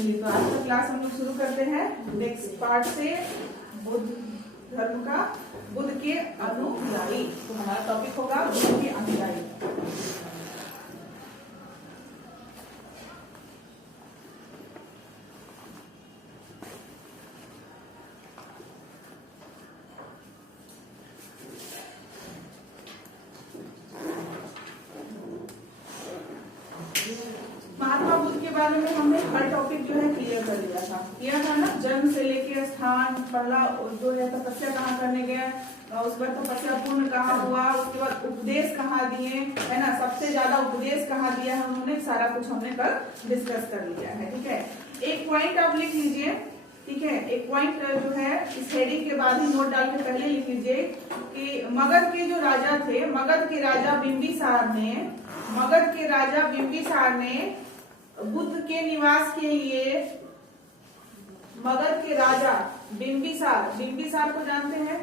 चलिए तो आज का क्लास हम लोग शुरू करते हैं नेक्स्ट पार्ट से, बुद्ध धर्म का, बुद्ध के अनुयायी। तो हमारा टॉपिक होगा बुद्ध के अनुयायी। महात्मा बुद्ध के बारे में हमने हर टॉपिक जो है क्लियर कर लिया था ना। जन्म से लेके स्थान, पहला जो है तपस्या कहाँ करने गए, उसके बाद तपस्या पूर्ण कहाँ हुआ, उसके बाद उपदेश कहाँ दिए, है ना, सबसे ज्यादा उपदेश कहाँ दिया है उन्होंने, सारा कुछ हमने कल डिस्कस कर लिया है। ठीक है, एक पॉइंट आप लिख लीजिए। ठीक है, एक पॉइंट जो है इस हेडिंग के बाद ही नोट डाल के पहले लिख लीजिए कि मगध के जो राजा थे, मगध के राजा बिंबिसार ने बुद्ध के निवास के लिए, मगध के राजा बिंबिसार को जानते हैं?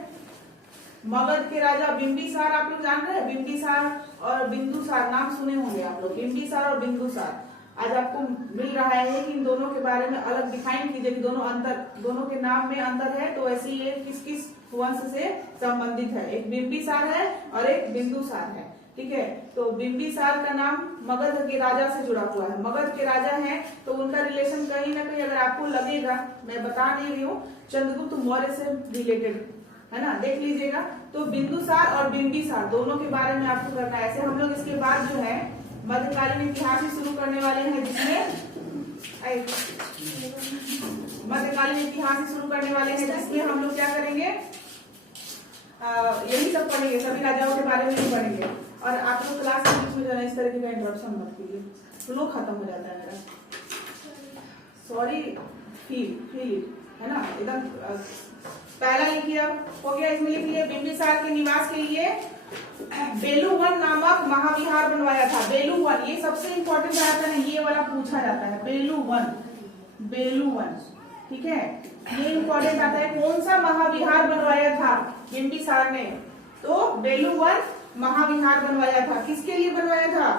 मगध के राजा बिंबिसार आप लोग जान रहे हैं? बिंबिसार और बिंदुसार नाम सुने होंगे आप लोग, बिंबिसार और बिंदुसार। आज आपको मिल रहा है कि इन दोनों के बारे में अलग डिफाइन कीजिए कि दोनों के नाम में अंतर है, तो ऐसे ये किस किस वंश से संबंधित है। एक बिंबिसार है और एक बिंदुसार है। ठीक है, तो बिंबिसार का नाम मगध के राजा से जुड़ा हुआ है। मगध के राजा हैं तो उनका रिलेशन कहीं ना कहीं, अगर आपको लगेगा, मैं बता नहीं रही हूँ, चंद्रगुप्त मौर्य से रिलेटेड है ना, देख लीजिएगा। तो बिंदुसार और बिंबिसार दोनों के बारे में आपको करना है। ऐसे हम लोग इसके बाद जो है मध्यकालीन इतिहास ही शुरू करने वाले हैं, जिसमें मध्यकालीन इतिहास ही शुरू करने वाले हैं, जिसमें हम लोग क्या करेंगे, यही सब पढ़ेंगे, सभी राजाओं के बारे में ही पढ़ेंगे। और आप लोग क्लास के बीच में जो है इस तरीके का इंटरप्शन मत कीजिए, फ्लो खत्म हो जाता है मेरा। सॉरी, फील है ना, एकदम पहला लिखिए, हो गया, इसमें लिख लिए बिंबिसार के निवास के लिए बेलूवन नामक महाविहार बनवाया था। बेलूवन, ये सबसे इंपॉर्टेंट रहता है, ये वाला पूछा जाता है, बेलूवन। ठीक है, ये इंपॉर्टेंट आता है। कौन सा महाविहार बनवाया था बिंबिसार ने? तो बेलूवन महाविहार बनवाया था। किसके लिए बनवाया था?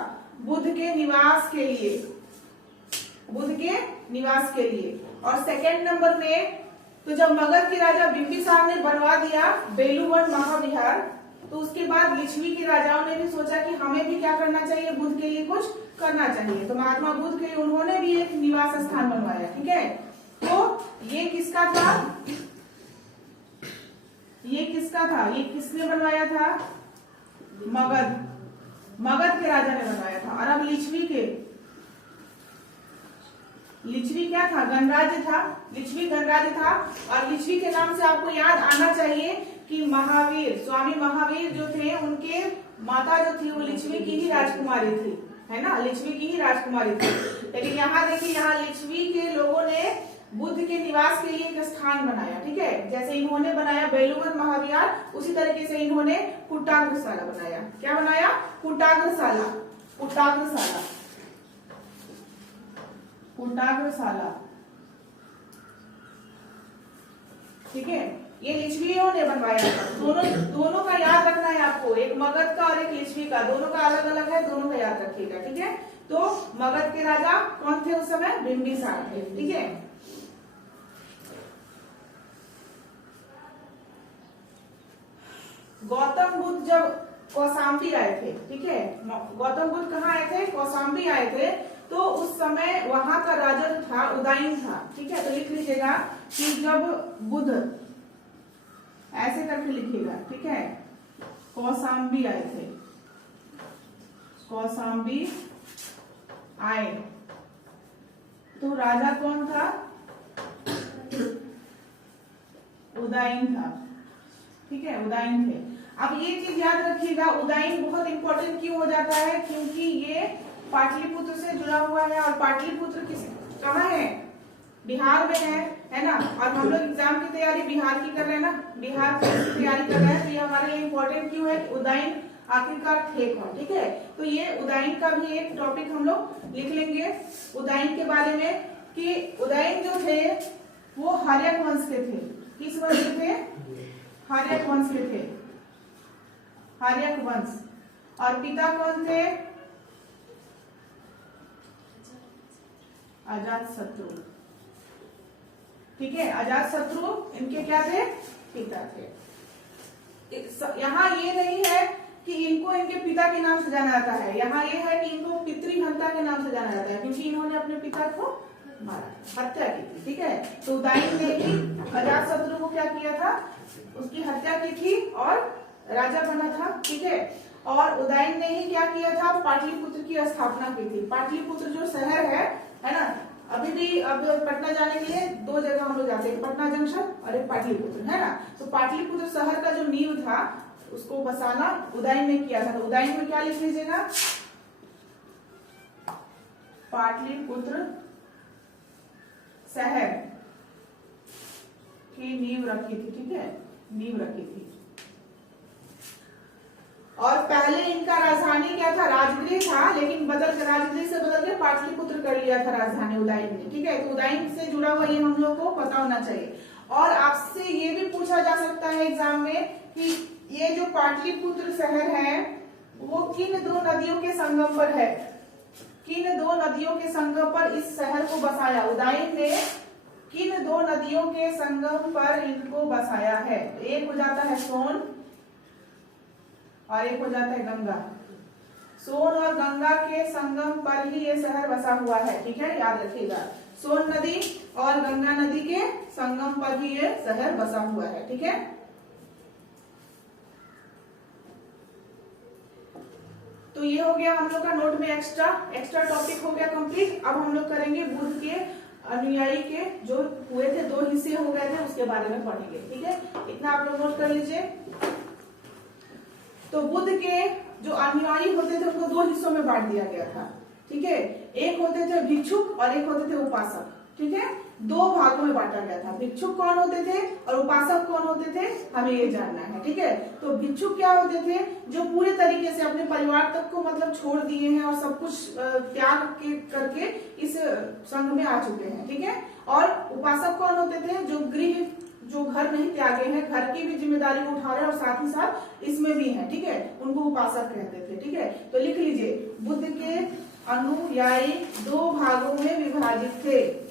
बुद्ध के निवास के लिए। और सेकंड नंबर में, तो जब मगध के राजा बिंबिसार ने बनवा दिया बेलूवन महाविहार, तो उसके बाद लिच्छवी के राजाओं ने भी सोचा कि हमें भी क्या करना चाहिए, बुद्ध के लिए कुछ करना चाहिए। तो महात्मा बुद्ध के लिए उन्होंने भी एक निवास स्थान बनवाया। ठीक है, तो ये किसका था? ये किसने बनवाया था? मगध के राजा ने बनवाया था। और अब लिच्छवी क्या था? गणराज्य था। लिच्छवी गणराज्य था। और लिच्छवी के नाम से आपको याद आना चाहिए कि महावीर, स्वामी महावीर जो थे, उनके माता जो थी वो लिच्छवी की ही राजकुमारी थी, है ना, लिच्छवी की ही राजकुमारी थी। लेकिन यहाँ देखिए, यहाँ लिच्छवी के लोगों ने बुद्ध के निवास के लिए एक स्थान बनाया। ठीक है, जैसे इन्होंने बनाया बेलूवन महाविहार, उसी तरीके से इन्होंने कुटाग्रशाला बनाया। क्या बनाया? कुटाग्रशाला। ठीक है, ये लिच्छवियों ने बनवाया था। दोनों का याद रखना है आपको, एक मगध का और एक लिच्छवी का, दोनों का अलग अलग है, दोनों का याद रखिएगा। ठीक है, तो मगध के राजा कौन थे उस समय? बिंबिसार थे। ठीक है, गौतम बुद्ध जब कौशाम्बी आए थे, ठीक है, गौतम बुद्ध कहाँ आए थे? कौशाम्बी आए थे। तो उस समय वहां का राजा जो था उदयन था। ठीक है, तो लिख लीजिएगा कि जब बुद्ध, ऐसे करके लिखिएगा। ठीक है, कौशाम्बी आए थे, कौशाम्बी आए, तो राजा कौन था? उदयन था। ठीक है, उदयन थे। अब ये चीज याद रखिएगा, उदयन बहुत इंपॉर्टेंट क्यों हो जाता है? क्योंकि ये पाटलिपुत्र से जुड़ा हुआ है, और पाटलिपुत्र कहाँ है? बिहार में है ना। और हम लोग एग्जाम की तैयारी बिहार की कर रहे हैं ना, बिहार की तैयारी कर रहे हैं, तो ये हमारे लिए इंपॉर्टेंट क्यों है? उदयन आखिरकार थे कौन? ठीक है, तो ये उदयन का भी एक टॉपिक हम लोग लिख लेंगे उदयन के बारे में, कि उदयन जो थे वो हर्यक वंश के थे। किस वंश के थे? हर्यक वंश के थे, हर्यक वंश। और पिता कौन थे? अजातशत्रु। ठीक है, अजात शत्रु इनके क्या थे, पिता थे। यहाँ ये नहीं है कि इनको इनके पिता के नाम से जाना जाता है, यहाँ ये है कि इनको पितृहंता के नाम से जाना जाता है, क्योंकि इन्होंने अपने पिता को मारा, हत्या की थी। ठीक है, तो उदयन ने ही अजात शत्रु को क्या किया था, उसकी हत्या की थी और राजा बना था। ठीक है, और उदयन ने ही क्या किया था, पाटलिपुत्र की स्थापना की थी। पाटलिपुत्र जो शहर है ना, अभी भी अब पटना जाने के लिए दो जगह हम लोग जाते हैं, पटना जंक्शन और एक पाटलिपुत्र, है ना। तो पाटलिपुत्र शहर का जो नींव था उसको बसाना उदयन ने किया था। तो उदयन में क्या लिख लीजिएगा, पाटलिपुत्र शहर की नींव रखी थी। ठीक है, नींव रखी थी। और पहले इनका राजधानी क्या था, राजगृह था, लेकिन राजगृह से बदल के पाटलिपुत्र कर लिया था राजधानी उदयन ने। ठीक है, तो उदयन से जुड़ा हुआ ये हम लोग को पता होना चाहिए। और आपसे ये भी पूछा जा सकता है एग्जाम में कि ये जो पाटलिपुत्र शहर है वो किन दो नदियों के संगम पर है, किन दो नदियों के संगम पर इस शहर को बसाया, उदयन ने किन दो नदियों के संगम पर इनको बसाया है। एक हो जाता है सोन और एक हो जाता है गंगा। सोन और गंगा के संगम पर ही ये शहर बसा हुआ है। ठीक है, याद रखिएगा, सोन नदी और गंगा नदी के संगम पर ही ये शहर बसा हुआ है। ठीक है, तो ये हो गया हम लोग का नोट में एक्स्ट्रा टॉपिक हो गया कंप्लीट। अब हम लोग करेंगे बुद्ध के अनुयायी के जो हुए थे, दो हिस्से हो गए थे, उसके बारे में पढ़ेंगे। ठीक है, इतना आप लोग नोट कर लीजिए। तो बुद्ध के जो अनुयायी होते थे उनको दो हिस्सों में बांट दिया गया था। ठीक है, एक होते थे भिक्षुक और एक होते थे उपासक। ठीक है, दो भागों में बांटा गया था। भिक्षुक कौन होते थे और उपासक कौन होते थे, हमें ये जानना है। ठीक है, तो भिक्षुक क्या होते थे, जो पूरे तरीके से अपने परिवार तक को मतलब छोड़ दिए हैं और सब कुछ त्याग करके इस संघ में आ चुके हैं। ठीक है, और उपासक कौन होते थे, जो घर नहीं त्यागे हैं, घर की भी जिम्मेदारी को उठा रहे हैं और साथ ही साथ इसमें भी हैं। ठीक है, उनको उपासक कहते थे। ठीक है, तो लिख लीजिए, बुद्ध के अनुयायी दो भागों में विभाजित थे।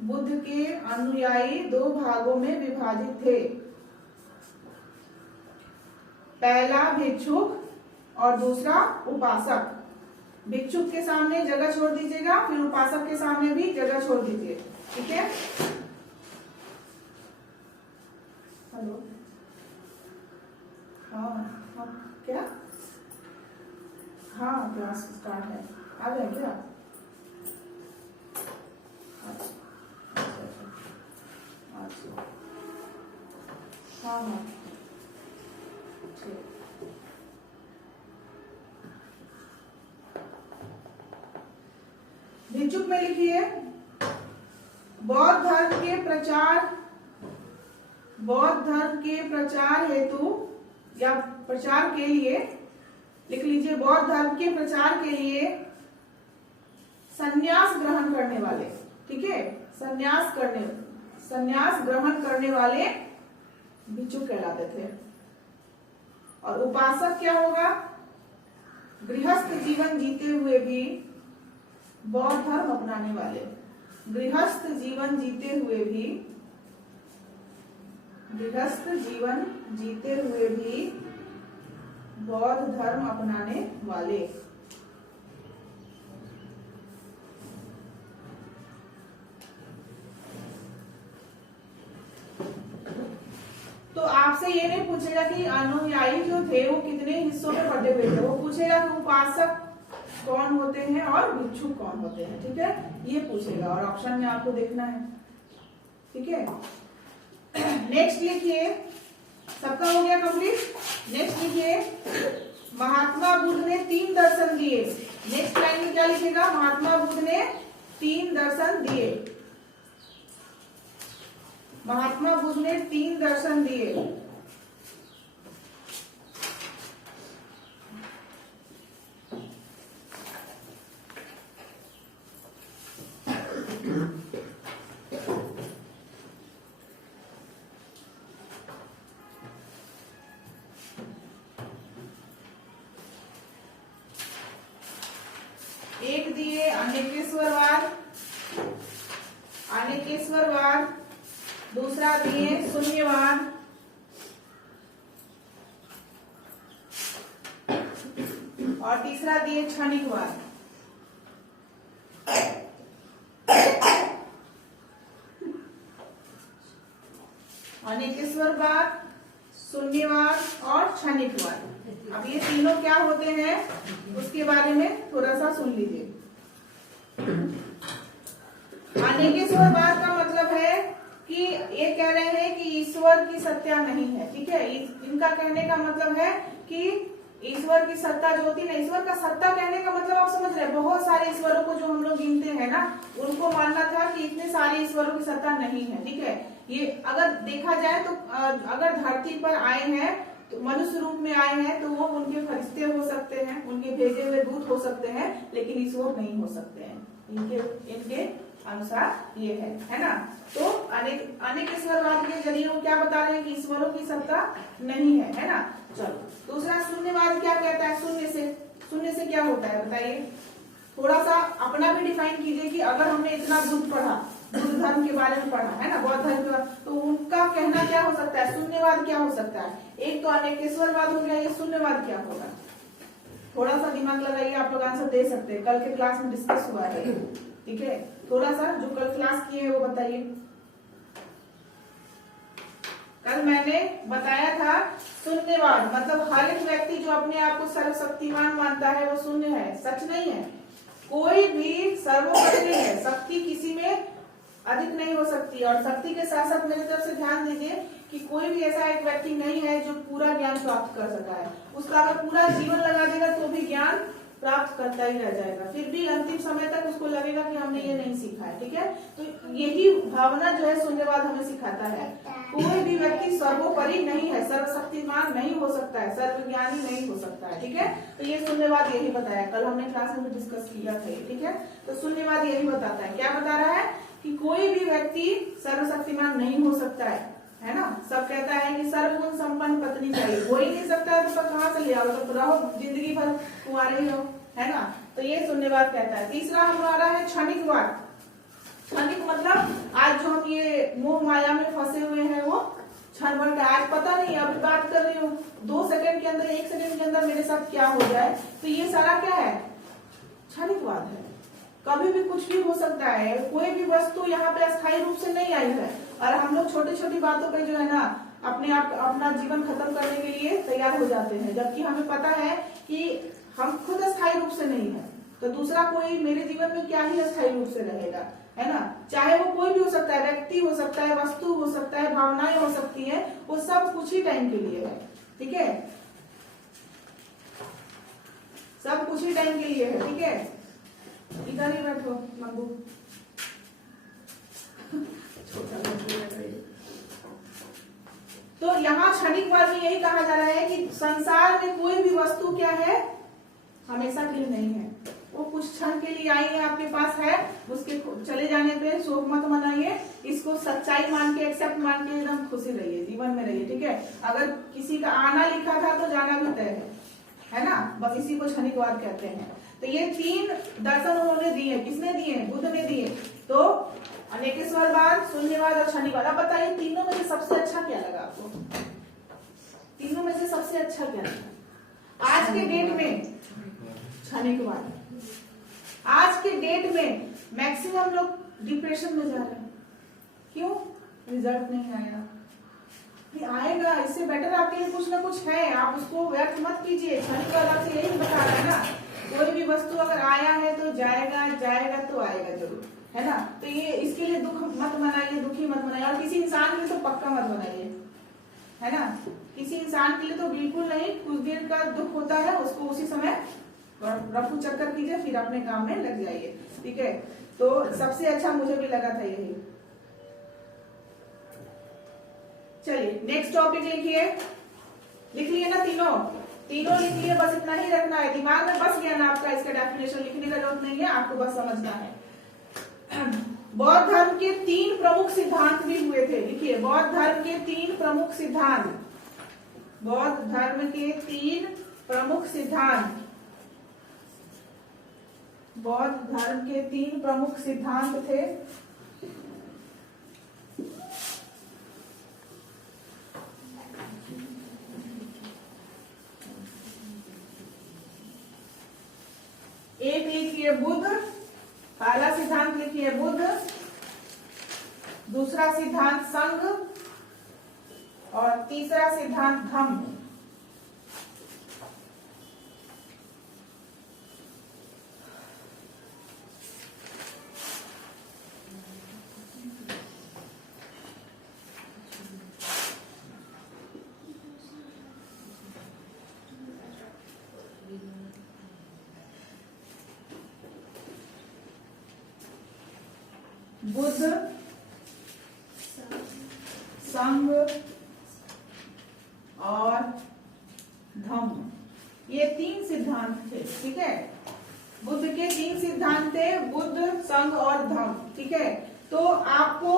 बुद्ध के अनुयायी दो भागों में विभाजित थे, पहला भिक्षुक और दूसरा उपासक। भिक्षुक के सामने जगह छोड़ दीजिएगा, फिर उपासक के सामने भी जगह छोड़ दीजिए। ठीक है, हेलो, हाँ क्या, हाँ क्लास स्टार्ट है, आ गए क्या? हाँ ठीक। भिक्षुक में लिखिए, बौद्ध धर्म के प्रचार हेतु या प्रचार के लिए, लिख लीजिए, बौद्ध धर्म के प्रचार के लिए संन्यास ग्रहण करने वाले। ठीक है, संन्यास ग्रहण करने वाले भिक्षुक कहलाते थे। और उपासक क्या होगा, गृहस्थ जीवन जीते हुए भी बौद्ध धर्म अपनाने वाले, गृहस्थ जीवन जीते हुए भी बौद्ध धर्म अपनाने वाले। तो आपसे ये नहीं पूछेगा कि अनुयायी जो थे वो कितने हिस्सों में बटे हुए थे, वो पूछेगा कि उपासक कौन होते हैं और भिक्षुक कौन होते हैं। ठीक है, ये पूछेगा और ऑप्शन में आपको देखना है। ठीक है, नेक्स्ट लिखिए, सबका हो गया कंप्लीट। नेक्स्ट लिखिए, महात्मा बुद्ध ने 3 दर्शन दिए। नेक्स्ट लाइन में क्या लिखेगा, महात्मा बुद्ध ने 3 दर्शन दिए। महात्मा बुद्ध ने 3 दर्शन दिए। एक दिए अनेकेश्वरवाद, दूसरा दिए शून्यवाद, और तीसरा दिए क्षणिकवाद। अनेकेश्वरवाद, शून्यवाद और क्षणिकवाद। अब ये तीनों क्या होते हैं उसके बारे में थोड़ा सा सुन लीजिए। अनेकेश्वरवाद का मतलब है कि ये कह रहे हैं कि ईश्वर की सत्ता नहीं है, ठीक है। इनका कहने का मतलब है कि ईश्वर की सत्ता जो होती है ना, ईश्वर का सत्ता कहने का मतलब आप समझ रहे हैं, बहुत सारे ईश्वरों को जो हम लोग गिनते हैं ना, उनको मानना था कि इतने सारे ईश्वरों की सत्ता नहीं है, ठीक है। ये अगर देखा जाए तो अगर धरती पर आए हैं तो मनुष्य रूप में आए हैं तो वो उनके फरिश्ते हो सकते हैं, उनके भेजे हुए दूत हो सकते हैं, लेकिन ईश्वर नहीं हो सकते हैं। इनके अनुसार ये है ना। तो अनेक ईश्वरवाद के जरिए वो क्या बता रहे हैं कि ईश्वरों की सत्ता नहीं है ना। चलो दूसरा शून्यवाद क्या कहता है, शून्य से क्या होता है बताइए। थोड़ा सा अपना भी डिफाइन कीजिए कि अगर हमने इतना बुद्ध पढ़ा, बुद्ध धर्म के बारे में पढ़ा है ना, बौद्ध धर्म के बारे में, तो उनका कहना क्या हो सकता है, शून्यवाद क्या हो सकता है। एक तो अनेकेश्वरवाद हो गया, ये शून्यवाद क्या होगा। थोड़ा सा दिमाग लगाइए, आप लोग आंसर दे सकते हैं, कल के क्लास में डिस्कस हुआ है, ठीक है। थोड़ा सा जो कल क्लास किए वो बताइए। कल मैंने बताया था शून्यवाद मतलब हर एक व्यक्ति जो अपने आप को सर्वशक्तिमान मानता है वो शून्य है, सच नहीं है। कोई भी सर्वोपरि नहीं है, शक्ति किसी में अधिक नहीं हो सकती। और शक्ति के साथ साथ मेरी तरफ से ध्यान दीजिए कि कोई भी ऐसा एक व्यक्ति नहीं है जो पूरा ज्ञान प्राप्त कर सका है। उसका अगर पूरा जीवन लगा देगा तो भी ज्ञान प्राप्त करता ही रह जाएगा, फिर भी अंतिम समय तक उसको लगेगा कि हमने ये नहीं सीखा है, ठीक है। तो यही भावना जो है शून्यवाद हमें सिखाता है। कोई भी व्यक्ति सर्वोपरि नहीं है, सर्वशक्तिमान नहीं हो सकता है, सर्वज्ञानी नहीं हो सकता है, ठीक है। तो ये शून्यवाद यही बताया, कल हमने क्लास में डिस्कस किया था, ठीक है। तो शून्यवाद यही बताता है, क्या बता रहा है कि कोई भी व्यक्ति सर्वशक्तिमान नहीं हो सकता है ना। सब कहता है कि सर्वगुण संपन्न पत्नी चाहिए, हो ही नहीं सकता है तो कहाँ से ले आओ, तो रहो जिंदगी भर कुंवारे ही हो, है ना। तो ये शून्यवाद कहता है। तीसरा हमारा है क्षणिकवाद। क्षणिक मतलब आज जो हम ये मोह माया में फंसे हुए हैं वो क्षण भर का, आज पता नहीं, अभी बात कर रही हूँ 2 सेकंड के अंदर, 1 सेकंड के अंदर मेरे साथ क्या हो जाए, तो ये सारा क्या है, क्षणिकवाद है। कभी भी कुछ भी हो सकता है, कोई भी वस्तु यहाँ पे अस्थायी रूप से नहीं आई है। और हम लोग छोटी छोटी बातों पे जो है ना अपने आप अपना जीवन खत्म करने के लिए तैयार हो जाते हैं, जबकि हमें पता है कि हम खुद अस्थायी रूप से नहीं है, तो दूसरा कोई मेरे जीवन में क्या ही अस्थायी रूप से रहेगा, है ना। चाहे वो कोई भी हो सकता है, व्यक्ति हो सकता है, वस्तु हो सकता है, भावनाएं हो सकती है, वो सब कुछ ही टाइम के लिए है, ठीक है। सब कुछ ही टाइम के लिए है, ठीक है। इधर ही बैठो मंगू, तो यहाँ क्षणिकवाद में यही कहा जा रहा है कि संसार में कोई भी वस्तु क्या है, हमेशा के लिए नहीं है। वो कुछ क्षण के लिए आई है, आपके पास है, उसके चले जाने पे शोक मत मनाइए, इसको सच्चाई मान के, एक्सेप्ट मान के एकदम खुशी रहिए, जीवन में रहिए, ठीक है। अगर किसी का आना लिखा था तो जाना भी तय है ना, बस इसी को क्षणिकवाद कहते हैं। तो ये 3 दर्शन उन्होंने दिए, किसने दिए, बुद्ध ने दिए। तो अनेकेश्वरवाद, शून्यवाद और क्षणिकवाद। अब बताइए तीनों में से सबसे अच्छा क्या लगा आपको, तीनों में से सबसे अच्छा क्या लगा आज के डेट में? क्षणिकवाद। आज के डेट में मैक्सिमम लोग डिप्रेशन में जा रहे हैं, क्यों? रिजल्ट नहीं आया, आएगा, इससे बेटर आपके लिए कुछ ना कुछ है, आप उसको व्यर्थ मत कीजिए। क्षणिकवाद आपसे यही बता रहा है ना, कोई भी वस्तु अगर आया है तो जाएगा, जाएगा तो आएगा जरूर, है ना। तो ये इसके लिए दुख मत मनाइए, दुखी मत मनाइए, और किसी इंसान के लिए तो पक्का मत बनाइए, है ना। किसी इंसान के लिए तो बिल्कुल नहीं, कुछ देर का दुख होता है, उसको उसी समय रफू चक्कर कीजिए, फिर अपने काम में लग जाइए, ठीक है। तो सबसे अच्छा मुझे भी लगा था यही। चलिए नेक्स्ट टॉपिक लिखिए, लिख लिए ना तीनों लिख लिए, बस इतना ही रखना है, दिमाग में बस गया ना आपका, इसका डेफिनेशन लिखने का जरूरत नहीं है, आपको बस समझना है। बौद्ध धर्म के 3 प्रमुख सिद्धांत भी हुए थे, लिखिए बौद्ध धर्म के 3 प्रमुख सिद्धांत, बौद्ध धर्म के 3 प्रमुख सिद्धांत, बौद्ध धर्म के 3 प्रमुख सिद्धांत थे। लिखिए बुध, पहला सिद्धांत लिखिए बुध, दूसरा सिद्धांत संघ और तीसरा सिद्धांत धम्म। बुध, संघ और धम्म, ये तीन सिद्धांत थे। ठीक है, बुद्ध के तीन सिद्धांत थे, बुद्ध, संघ और धम्म। ठीक है, तो आपको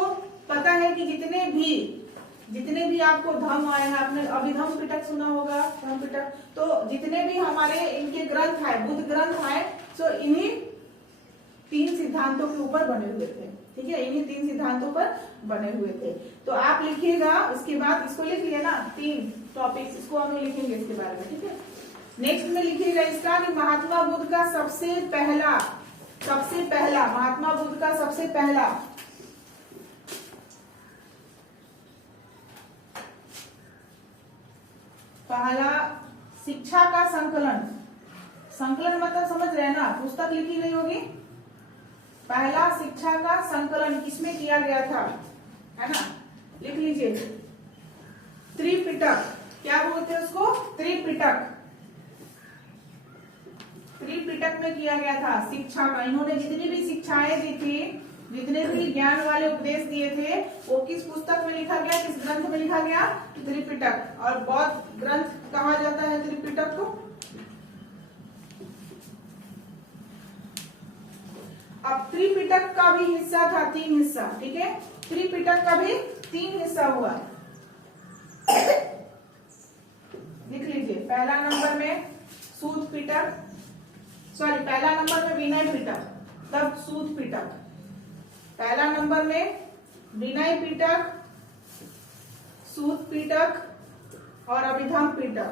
पता है कि जितने भी आपको धम्म आए हैं, आपने अभिधम्म पिटक सुना होगा, धम्म पिटक, तो जितने भी हमारे इनके ग्रंथ आए, बुद्ध ग्रंथ आए, तो इन्हीं तीन सिद्धांतों के ऊपर बने हुए थे। ठीक है, इन्हीं तीन सिद्धांतों पर बने हुए थे। तो आप लिखिएगा, इसके बाद इसको लिख लिया ना, तीन टॉपिक्स, इसको हम लिखेंगे इसके बारे में। ठीक है, नेक्स्ट में लिखिएगा इसका कि महात्मा बुद्ध का सबसे पहला महात्मा बुद्ध का सबसे पहला शिक्षा का संकलन मतलब समझ रहे हैं ना, पुस्तक लिखी गई होगी। पहला शिक्षा का संकलन किसमें किया गया था, है ना, लिख लीजिए। त्रिपिटक, क्या बोलते हैं उसको, त्रिपिटक में किया गया था शिक्षा का। इन्होंने जितनी भी शिक्षाएं दी थी, जितने भी ज्ञान वाले उपदेश दिए थे, वो किस पुस्तक में लिखा गया, किस ग्रंथ में लिखा गया, त्रिपिटक। और बौद्ध ग्रंथ कहा जाता है त्रिपिटक को। अब त्रिपिटक का भी हिस्सा था, 3 हिस्सा। ठीक है, त्रिपिटक का भी 3 हिस्सा हुआ। लिख लीजिए, पहला नंबर में सूत पिटक, पहला नंबर में विनय पिटक, तब सूत पिटक। पहला नंबर में विनय पिटक, सूत पिटक और अभिधम्म पिटक,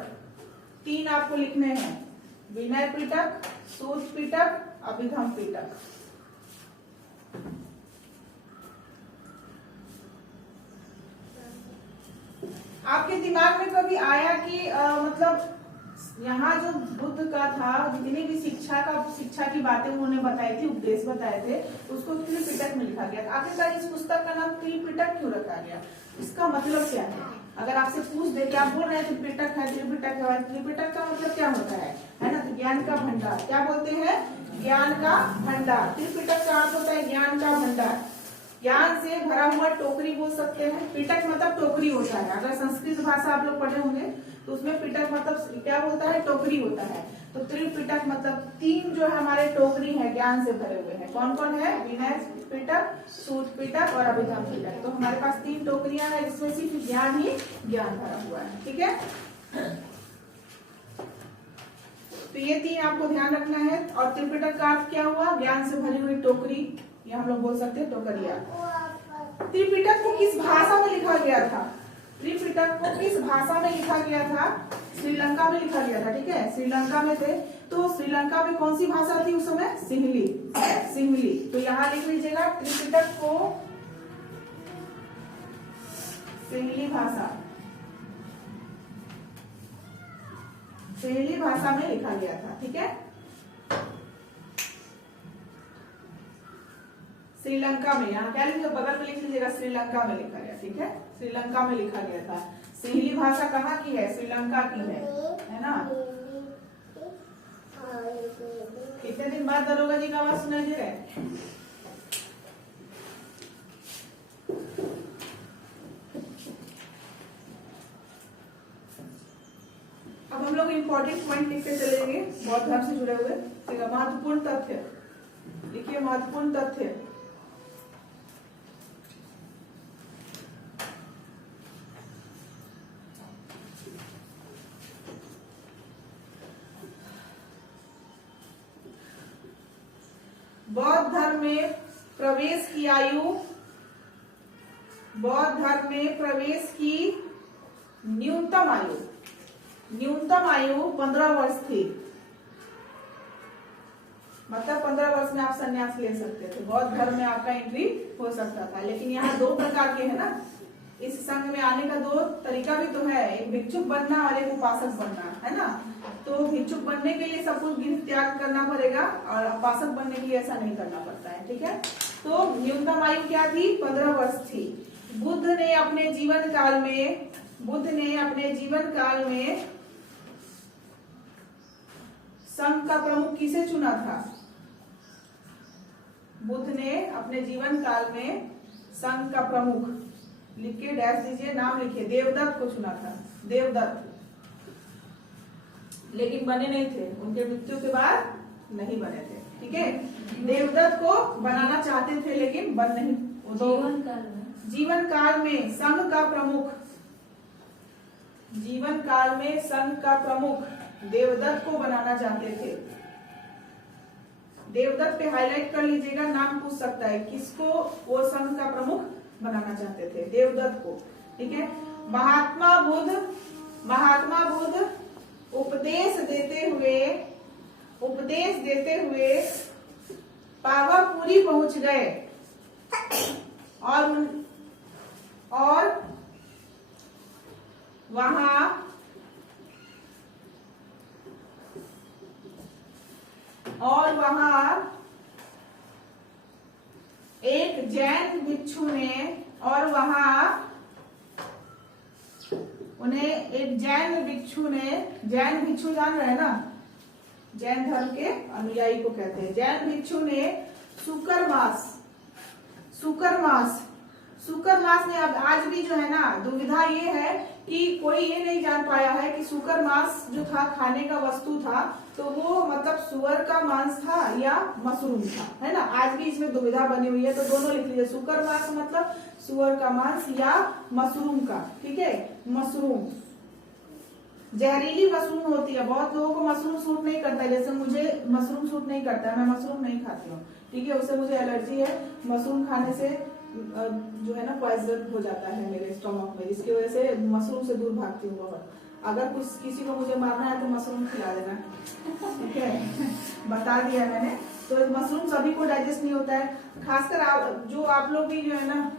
3 आपको लिखने हैं। विनय पिटक, सूत पिटक, अभिधम्म पिटक। आपके दिमाग में कभी आया कि मतलब यहाँ जो बुद्ध का था, जितनी भी शिक्षा की बातें उन्होंने बताई थी, उपदेश बताए थे, उसको त्रिपिटक में लिखा गया। आखिरकार इस पुस्तक का नाम त्रिपिटक क्यों रखा गया, इसका मतलब क्या है? अगर आपसे पूछ दे कि आप बोल रहे हैं त्रिपिटक है, त्रिपिटक का मतलब क्या होता है ना, तो ज्ञान का भंडार। क्या बोलते हैं, ज्ञान का भंडार। त्रिपिटक का अर्थ होता है ज्ञान का भंडार, ज्ञान से भरा हुआ टोकरी बोल सकते हैं। पिटक मतलब टोकरी होता है। अगर संस्कृत भाषा आप लोग पढ़े होंगे तो उसमें पिटक मतलब क्या होता है, टोकरी होता है। तो त्रिपिटक मतलब 3 जो है हमारे टोकरी है, ज्ञान से भरे हुए हैं। कौन कौन है, विनय पिटक, सूत पिटक और अभिधम्म पिटक। तो हमारे पास 3 टोकरियां हैं, जिसमें सिर्फ ज्ञान ही ज्ञान भरा हुआ है। ठीक है, तो ये 3 आपको ध्यान रखना है। और त्रिपिटक का अर्थ क्या हुआ, ज्ञान से भरी हुई टोकरी, या हम लोग बोल सकते हैं टोकरिया। त्रिपिटक को किस भाषा में लिखा गया था, त्रिपिटक को किस भाषा में लिखा गया था, श्रीलंका में लिखा गया था। ठीक है, श्रीलंका में थे, तो श्रीलंका में कौन सी भाषा थी उस समय, सिंहली। तो यहाँ लिख लीजिएगा, त्रिपिटक को सिंहली भाषा में लिखा गया था। ठीक है, श्रीलंका में, यहाँ क्या लिखिए, बगल में लिख लीजिएगा, श्रीलंका में लिखा गया। ठीक है, श्रीलंका में लिखा गया था। सिंहली भाषा कहाँ की है, श्रीलंका की है ना। कितने दिन बाद दरोगा जी का आवाज सुनाई दे रहा है। अब हम लोग इम्पोर्टेंट पॉइंट लिखते चलेंगे, बौद्ध धर्म से जुड़े हुए। ठीक है, महत्वपूर्ण तथ्य लिखिए, महत्वपूर्ण तथ्य। बौद्ध धर्म में प्रवेश की आयु, बौद्ध धर्म में प्रवेश की न्यूनतम आयु 15 वर्ष थी। मतलब 15 वर्ष में आप संन्यास ले सकते थे, बौद्ध धर्म में आपका एंट्री हो सकता था। लेकिन यहाँ 2 प्रकार के है ना, इस संघ में आने का 2 तरीका भी तो है, एक भिक्षुक बनना और एक उपासक बनना, है ना। तो भिक्षुक बनने के लिए सब कुछ गिर त्याग करना पड़ेगा और उपासक बनने के लिए ऐसा नहीं करना पड़ता है, ठीक है। तो न्यूनतम आयु क्या थी? 15 वर्ष थी। बुद्ध ने अपने जीवन काल में संघ का प्रमुख किसे चुना था? बुद्ध ने अपने जीवन काल में संघ का प्रमुख, लिख के डैश दीजिए, नाम लिखिए, देवदत्त को चुना था। देवदत्त, लेकिन बने नहीं थे, उनके मृत्यु के बाद नहीं बने थे, ठीक है। देवदत्त को बनाना चाहते थे लेकिन बन नहीं, जीवन काल में संघ का प्रमुख, जीवन काल में संघ का प्रमुख देवदत्त को बनाना चाहते थे। देवदत्त पे हाईलाइट कर लीजिएगा, नाम पूछ सकता है किसको वो संघ का प्रमुख बनाना चाहते थे, देवदत्त को, ठीक है। महात्मा बुद्ध उपदेश देते हुए पावापुरी पहुंच गए और वहां एक जैन भिक्षु ने जैन भिक्षु जान रहे हैं ना, जैन धर्म के अनुयायी को कहते हैं। जैन भिक्षु ने शुकर मास ने, अब आज भी जो है ना दुविधा ये है कि कोई ये नहीं जान पाया है कि शुकर मास जो था खाने का वस्तु था तो वो मतलब सुअर का मांस था या मशरूम था, है ना। आज भी इसमें दुविधा बनी हुई है, तो दोनों लिख लीजिए, शुकर मास मतलब सुअर का मांस या मशरूम का, ठीक है। मशरूम जहरीली मशरूम होती है, बहुत लोगों को मशरूम सूट नहीं करता है, जैसे मुझे मशरूम सूट नहीं करता है, मैं मशरूम नहीं खाती हूँ, ठीक है। उससे मुझे एलर्जी है, मशरूम खाने से जो है ना पॉइजन हो जाता है मेरे स्टमक में, जिसकी वजह से मशरूम से दूर भागती हूँ बहुत। अगर किसी को मुझे मारना है तो मशरूम खिला देना, ठीक है। बता दिया मैंने। तो मशरूम सभी को डाइजेस्ट नहीं होता है, खासकर आप लोग भी जो है ना,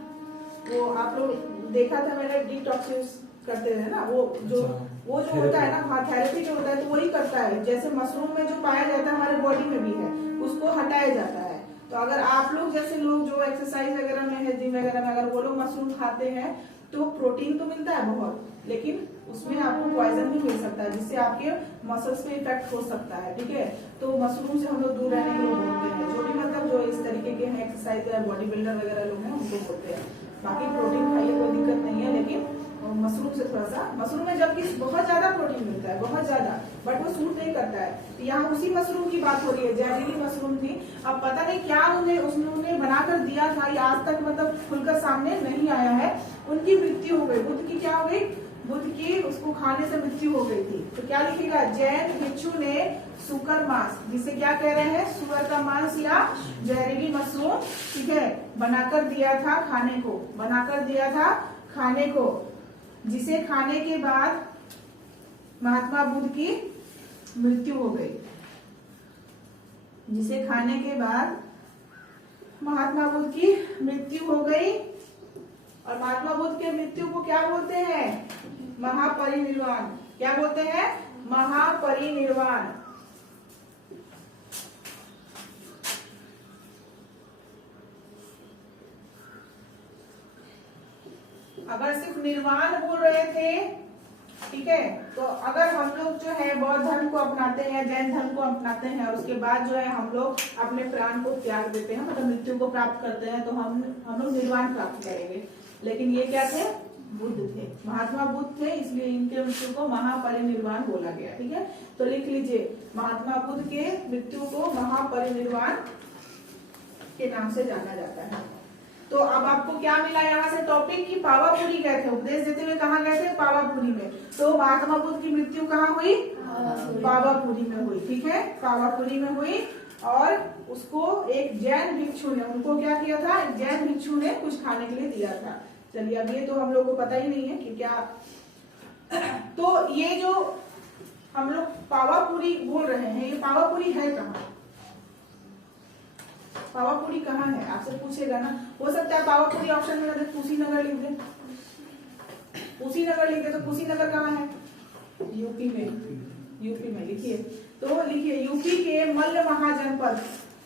वो आप लोग देखा था मैंने, डिटॉक्सिस करते हैं ना, वो जो होता है ना, थेरेपी जो होता है तो वही करता है। जैसे मशरूम में जो पाया जाता है हमारे बॉडी में भी है, उसको हटाया जाता है। तो अगर आप लोग जैसे लोग जो एक्सरसाइज वगैरह में है, जिम वगैरह में, अगर वो लोग मशरूम खाते हैं तो प्रोटीन तो मिलता है बहुत, लेकिन उसमें आपको पॉइजन भी मिल सकता है, जिससे आपके मसल्स पे इफेक्ट हो सकता है, ठीक है। तो मशरूम से हम लोग दूर रहने के लिए बोलते हैं, जो भी मतलब जो इस तरीके के हैं एक्सरसाइज बॉडी बिल्डर वगैरह लोग हैं उनको बोलते हैं। बाकी प्रोटीन खाइए, कोई दिक्कत नहीं है, लेकिन मशरूम से थोड़ा सा, मशरूम में जबकि बहुत ज्यादा प्रोटीन मिलता है, बहुत ज्यादा, बट वो सूट नहीं करता है। तो यहाँ उसी मशरूम की बात हो रही है, जहरीली मशरूम थी। अब पता नहीं क्या उन्होंने बनाकर दिया था, ये आज तक मतलब खुलकर सामने नहीं आया है। उनकी मृत्यु हो गई, बुद्ध की क्या हो गई? बुद्ध की उसको खाने से मृत्यु हो गई थी। तो क्या लिखेगा? जैन भिक्षु ने सुकर मांस, जिसे क्या कह रहे हैं, सुअर का मांस या जहरीली मशरूम, ठीक है, बनाकर दिया था खाने को, जिसे खाने के बाद महात्मा बुद्ध की मृत्यु हो गई। जिसे खाने के बाद महात्मा बुद्ध की मृत्यु हो गई। और महात्मा बुद्ध के मृत्यु को क्या बोलते हैं? महापरिनिर्वाण। क्या बोलते हैं? महापरिनिर्वाण। अगर सिर्फ निर्वाण बोल रहे थे, ठीक है, तो अगर हम लोग जो है बौद्ध धर्म को अपनाते हैं, जैन धर्म को अपनाते हैं, और उसके बाद जो है हम लोग अपने प्राण को त्याग देते हैं, मतलब मृत्यु को प्राप्त करते हैं, तो हम लोग निर्वाण प्राप्त करेंगे। लेकिन ये क्या थे? बुद्ध थे, महात्मा बुद्ध थे, इसलिए इनके मृत्यु को महापरिनिर्वाण बोला गया, ठीक है। तो लिख लीजिए, महात्मा बुद्ध के मृत्यु को महापरिनिर्वाण के नाम से जाना जाता है। तो अब आपको क्या मिला यहाँ से टॉपिक की? पावापुरी गए थे, उपदेश देते हुए कहाँ गए थे? पावापुरी में। तो महात्मा बुद्ध की मृत्यु कहाँ हुई? पावापुरी में हुई, ठीक है, पावापुरी में हुई। और उसको एक जैन भिक्षु ने, उनको क्या किया था? एक जैन भिक्षु ने कुछ खाने के लिए दिया था। चलिए, अब ये तो हम लोग को पता ही नहीं है कि क्या। तो ये जो हम लोग पावापुरी बोल रहे हैं, ये पावापुरी है कहाँ? पावापुरी कहाँ है, आपसे पूछेगा ना। हो सकता है पावापुरी ऑप्शन में ना कुशीनगर लिख दे, कुशीनगर लिख दे, तो कुशीनगर कहाँ है, यूपी में, यूपी में लिखिए। तो लिखिए यूपी के मल्ल महाजनपद,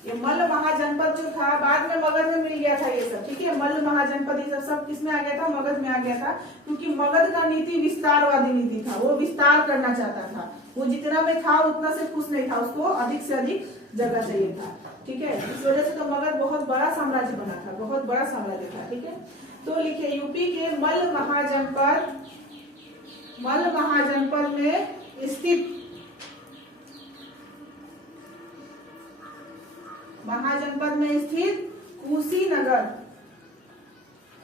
ये मल्ल महाजनपद जो था बाद में मगध में मिल गया था ये सब, ठीक है। मल्ल महाजनपद ये सब किसमें आ गया था, मगध में आ गया था, क्योंकि मगध का नीति विस्तारवादी नीति था, वो विस्तार करना चाहता था, वो जितना में था उतना से खुश नहीं था, उसको अधिक से अधिक जगह चाहिए था, ठीक है। इस वजह से तो मगध बहुत बड़ा साम्राज्य बना था, बहुत बड़ा साम्राज्य था, ठीक है। तो लिखिए यूपी के मल्ल महाजनपद, मल्ल महाजनपद में स्थित, महाजनपद में स्थित कुशीनगर,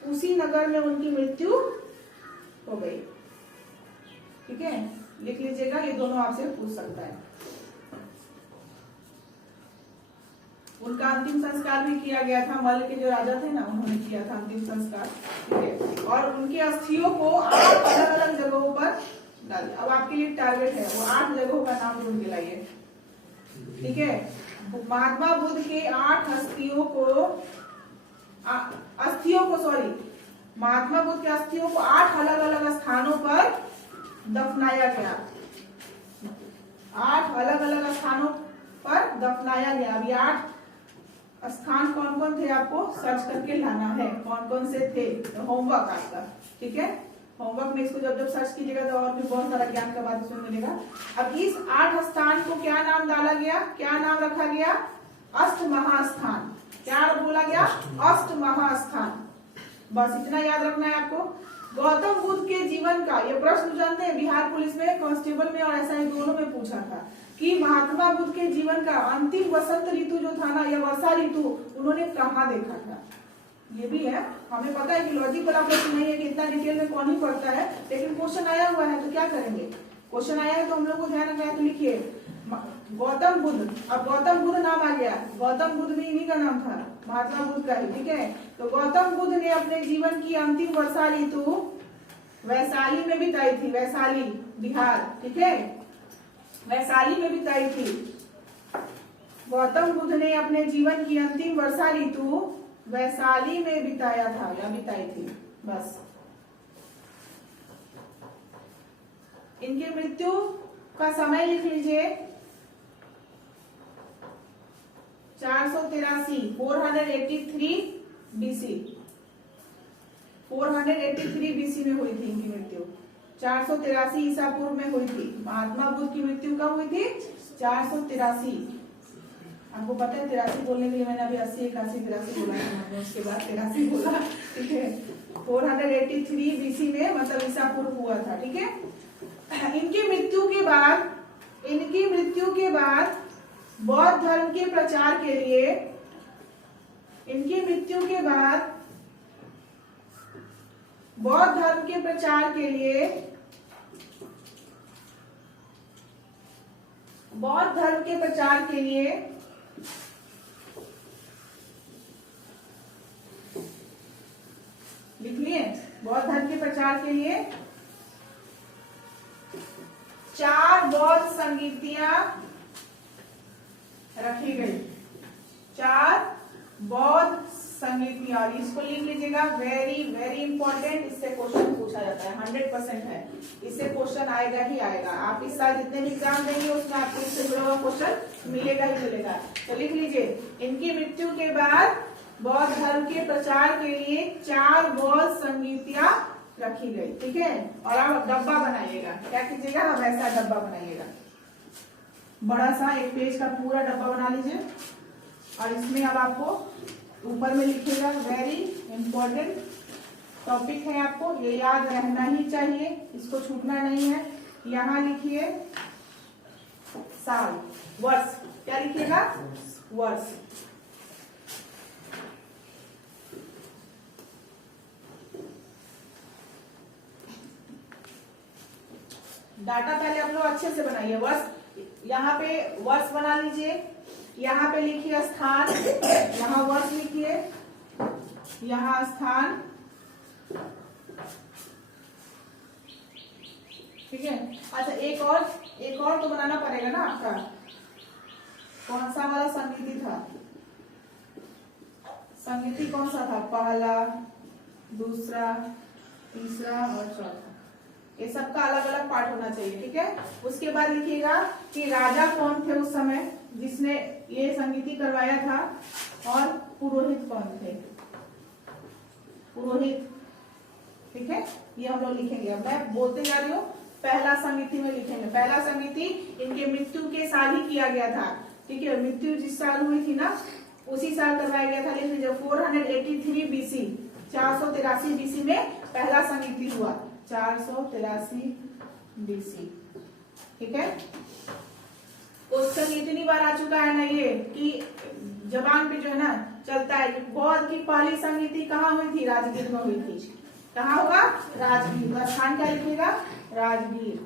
कुशीनगर में उनकी मृत्यु हो गई, ठीक है। लिख लीजिएगा, ये दोनों आपसे पूछ सकता है। उनका अंतिम संस्कार भी किया गया था, मल्ल के जो राजा थे ना उन्होंने किया था अंतिम संस्कार, ठीक है। और उनके अस्थियों को 8 अलग अलग जगहों पर डाल। अब आपके लिए टारगेट है, वो 8 जगहों का नाम ढूंढ के लाइए, ठीक है। महात्मा बुद्ध के 8 अस्थियों को सॉरी, महात्मा बुद्ध के अस्थियों को 8 अलग अलग स्थानों पर दफनाया गया, 8 अलग अलग स्थानों पर दफनाया गया। अभी 8 स्थान कौन कौन थे आपको सर्च करके लाना है, कौन कौन से थे, तो होमवर्क आपका, ठीक है। होमवर्क में इसको जब जब सर्च कीजिएगा तो और भी बहुत सारा ज्ञान का बात उसमें मिलेगा। अब इस 8 स्थान को क्या नाम डाला गया, क्या नाम रखा गया, अष्ट महास्थान। क्या बोला गया, अष्ट महास्थान। बस इतना याद रखना है आपको। गौतम बुद्ध के जीवन का ये प्रश्न जानते हैं, बिहार पुलिस में कांस्टेबल में और एसआई दोनों में पूछा था कि महात्मा बुद्ध के जीवन का अंतिम वसंत ऋतु जो था ना, या वर्षा ऋतु, उन्होंने कहाँ देखा था। ये भी है, हमें पता है कि लॉजिक वाला प्रश्न नहीं है कि इतना डिटेल में कौन ही पढ़ता है, लेकिन क्वेश्चन आया हुआ है तो क्या करेंगे, क्वेश्चन आया है तो हम लोग को ध्यान रखना है। तो लिखिए गौतम बुद्ध, अब गौतम बुद्ध नाम आ गया, गौतम बुद्ध भी इन्हीं का नाम था, महात्मा बुद्ध का ही, ठीक है। तो गौतम बुद्ध ने अपने जीवन की अंतिम वर्षा ऋतु वैशाली में बिताई थी, वैशाली बिहार, ठीक है, वैशाली में बिताई थी। गौतम बुद्ध ने अपने जीवन की अंतिम वर्षा ऋतु वैशाली में बिताया था या बिताई थी, बस। इनके मृत्यु का समय लिख लीजिए 483 बीसी, 483 बीसी में हुई थी इनकी मृत्यु, 483 ईसा पूर्व में हुई थी। महात्मा बुद्ध की मृत्यु कब हुई थी, 483। आपको पता है 83 बोलने के लिए मैंने अभी 80 81 83 बोला है, उसके बाद 83 बोला, ठीक है। 483 बीसी में मतलब ईसा पूर्व हुआ था, ठीक है। इनकी मृत्यु के बाद, इनकी मृत्यु के बाद बौद्ध धर्म के प्रचार के लिए, इनकी मृत्यु के बाद बौद्ध धर्म के प्रचार के लिए, बौद्ध धर्म के प्रचार के लिए लिख लिए, बौद्ध धर्म के प्रचार के लिए 4 बौद्ध संगीतियां रखी गई, 4 बौद्ध संगीतियां। और इसको लिख लीजिएगा, वेरी वेरी इंपॉर्टेंट, इससे क्वेश्चन पूछा जाता है, 100% है, इससे क्वेश्चन आएगा ही आएगा। आप इस साल जितने भी एग्जाम देंगे उसमें आपको इससे जुड़ा हुआ क्वेश्चन मिलेगा ही मिलेगा। तो लिख लीजिए, इनकी मृत्यु के बाद बौद्ध धर्म के प्रचार के लिए 4 बौद्ध संगीतियां रखी गई, ठीक है। और आप डब्बा बनाइएगा, क्या कीजिएगा, वैसा डब्बा बनाइएगा, बड़ा सा 1 पेज का पूरा डब्बा बना लीजिए। और इसमें अब आपको ऊपर में लिखिएगा, वेरी इंपॉर्टेंट टॉपिक है, आपको ये याद रहना ही चाहिए, इसको छूटना नहीं है। यहाँ लिखिए साल, वर्ष, क्या लिखिएगा, वर्ष। डाटा पहले आप लोग अच्छे से बनाइए। वर्ष, यहाँ पे वर्ष बना लीजिए, यहाँ पे लिखिए स्थान, यहाँ वर्ष लिखिए, यहाँ स्थान, ठीक है। अच्छा एक और तो बनाना पड़ेगा ना आपका, कौन सा वाला संगीति था, संगीति कौन सा था, पहला, दूसरा, तीसरा और चौथा। ये सबका अलग अलग पार्ट होना चाहिए, ठीक है। उसके बाद लिखिएगा कि राजा कौन थे उस समय जिसने ये संगीति करवाया था, और पुरोहित कौन थे, पुरोहित, ठीक है। ये हम लोग लिखेंगे। अब मैं बोलते जा रही हूँ, पहला संगीति में लिखेंगे। पहला संगीति इनके मृत्यु के साल ही किया गया था, ठीक है। मृत्यु जिस साल हुई थी ना, उसी साल करवाया गया था। लिख लीजिए 483 BC, 483 BC में पहला संगीति हुआ, 483 BC, ठीक है। क्वेश्चन इतनी बार आ चुका है ना ये कि जबान पे जो है ना चलता है। बौद्ध की पहली संगीति कहाँ हुई थी, राजगीर में हुई थी। कहाँ होगा, राजगीर। स्थान क्या लिखिएगा, राजगीर।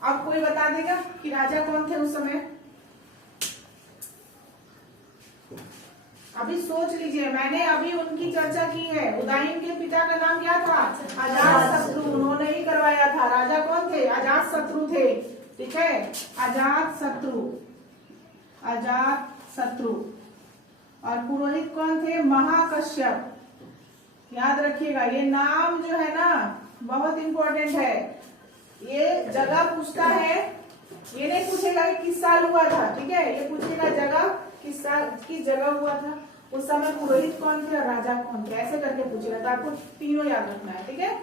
अब कोई बता देगा कि राजा कौन थे उस समय। अभी सोच लीजिए, मैंने अभी उनकी चर्चा की है। उदयन के पिता का नाम क्या था, अजातशत्रु। उन्होंने ही करवाया था। राजा कौन थे, अजातशत्रु थे, ठीक है। अजातशत्रु, अजातशत्रु। और पुरोहित कौन थे, महाकश्यप। याद रखिएगा, ये नाम जो है ना बहुत इंपॉर्टेंट है। ये जगह पूछता है, ये नहीं पूछेगा कि किस साल हुआ था, ठीक है। ये पूछेगा जगह, किस साल, किस जगह हुआ था, उस समय पुरोहित कौन थे और राजा कौन थे, ऐसे करके पूछेगा। तो आपको तीनों याद रखना है, ठीक है।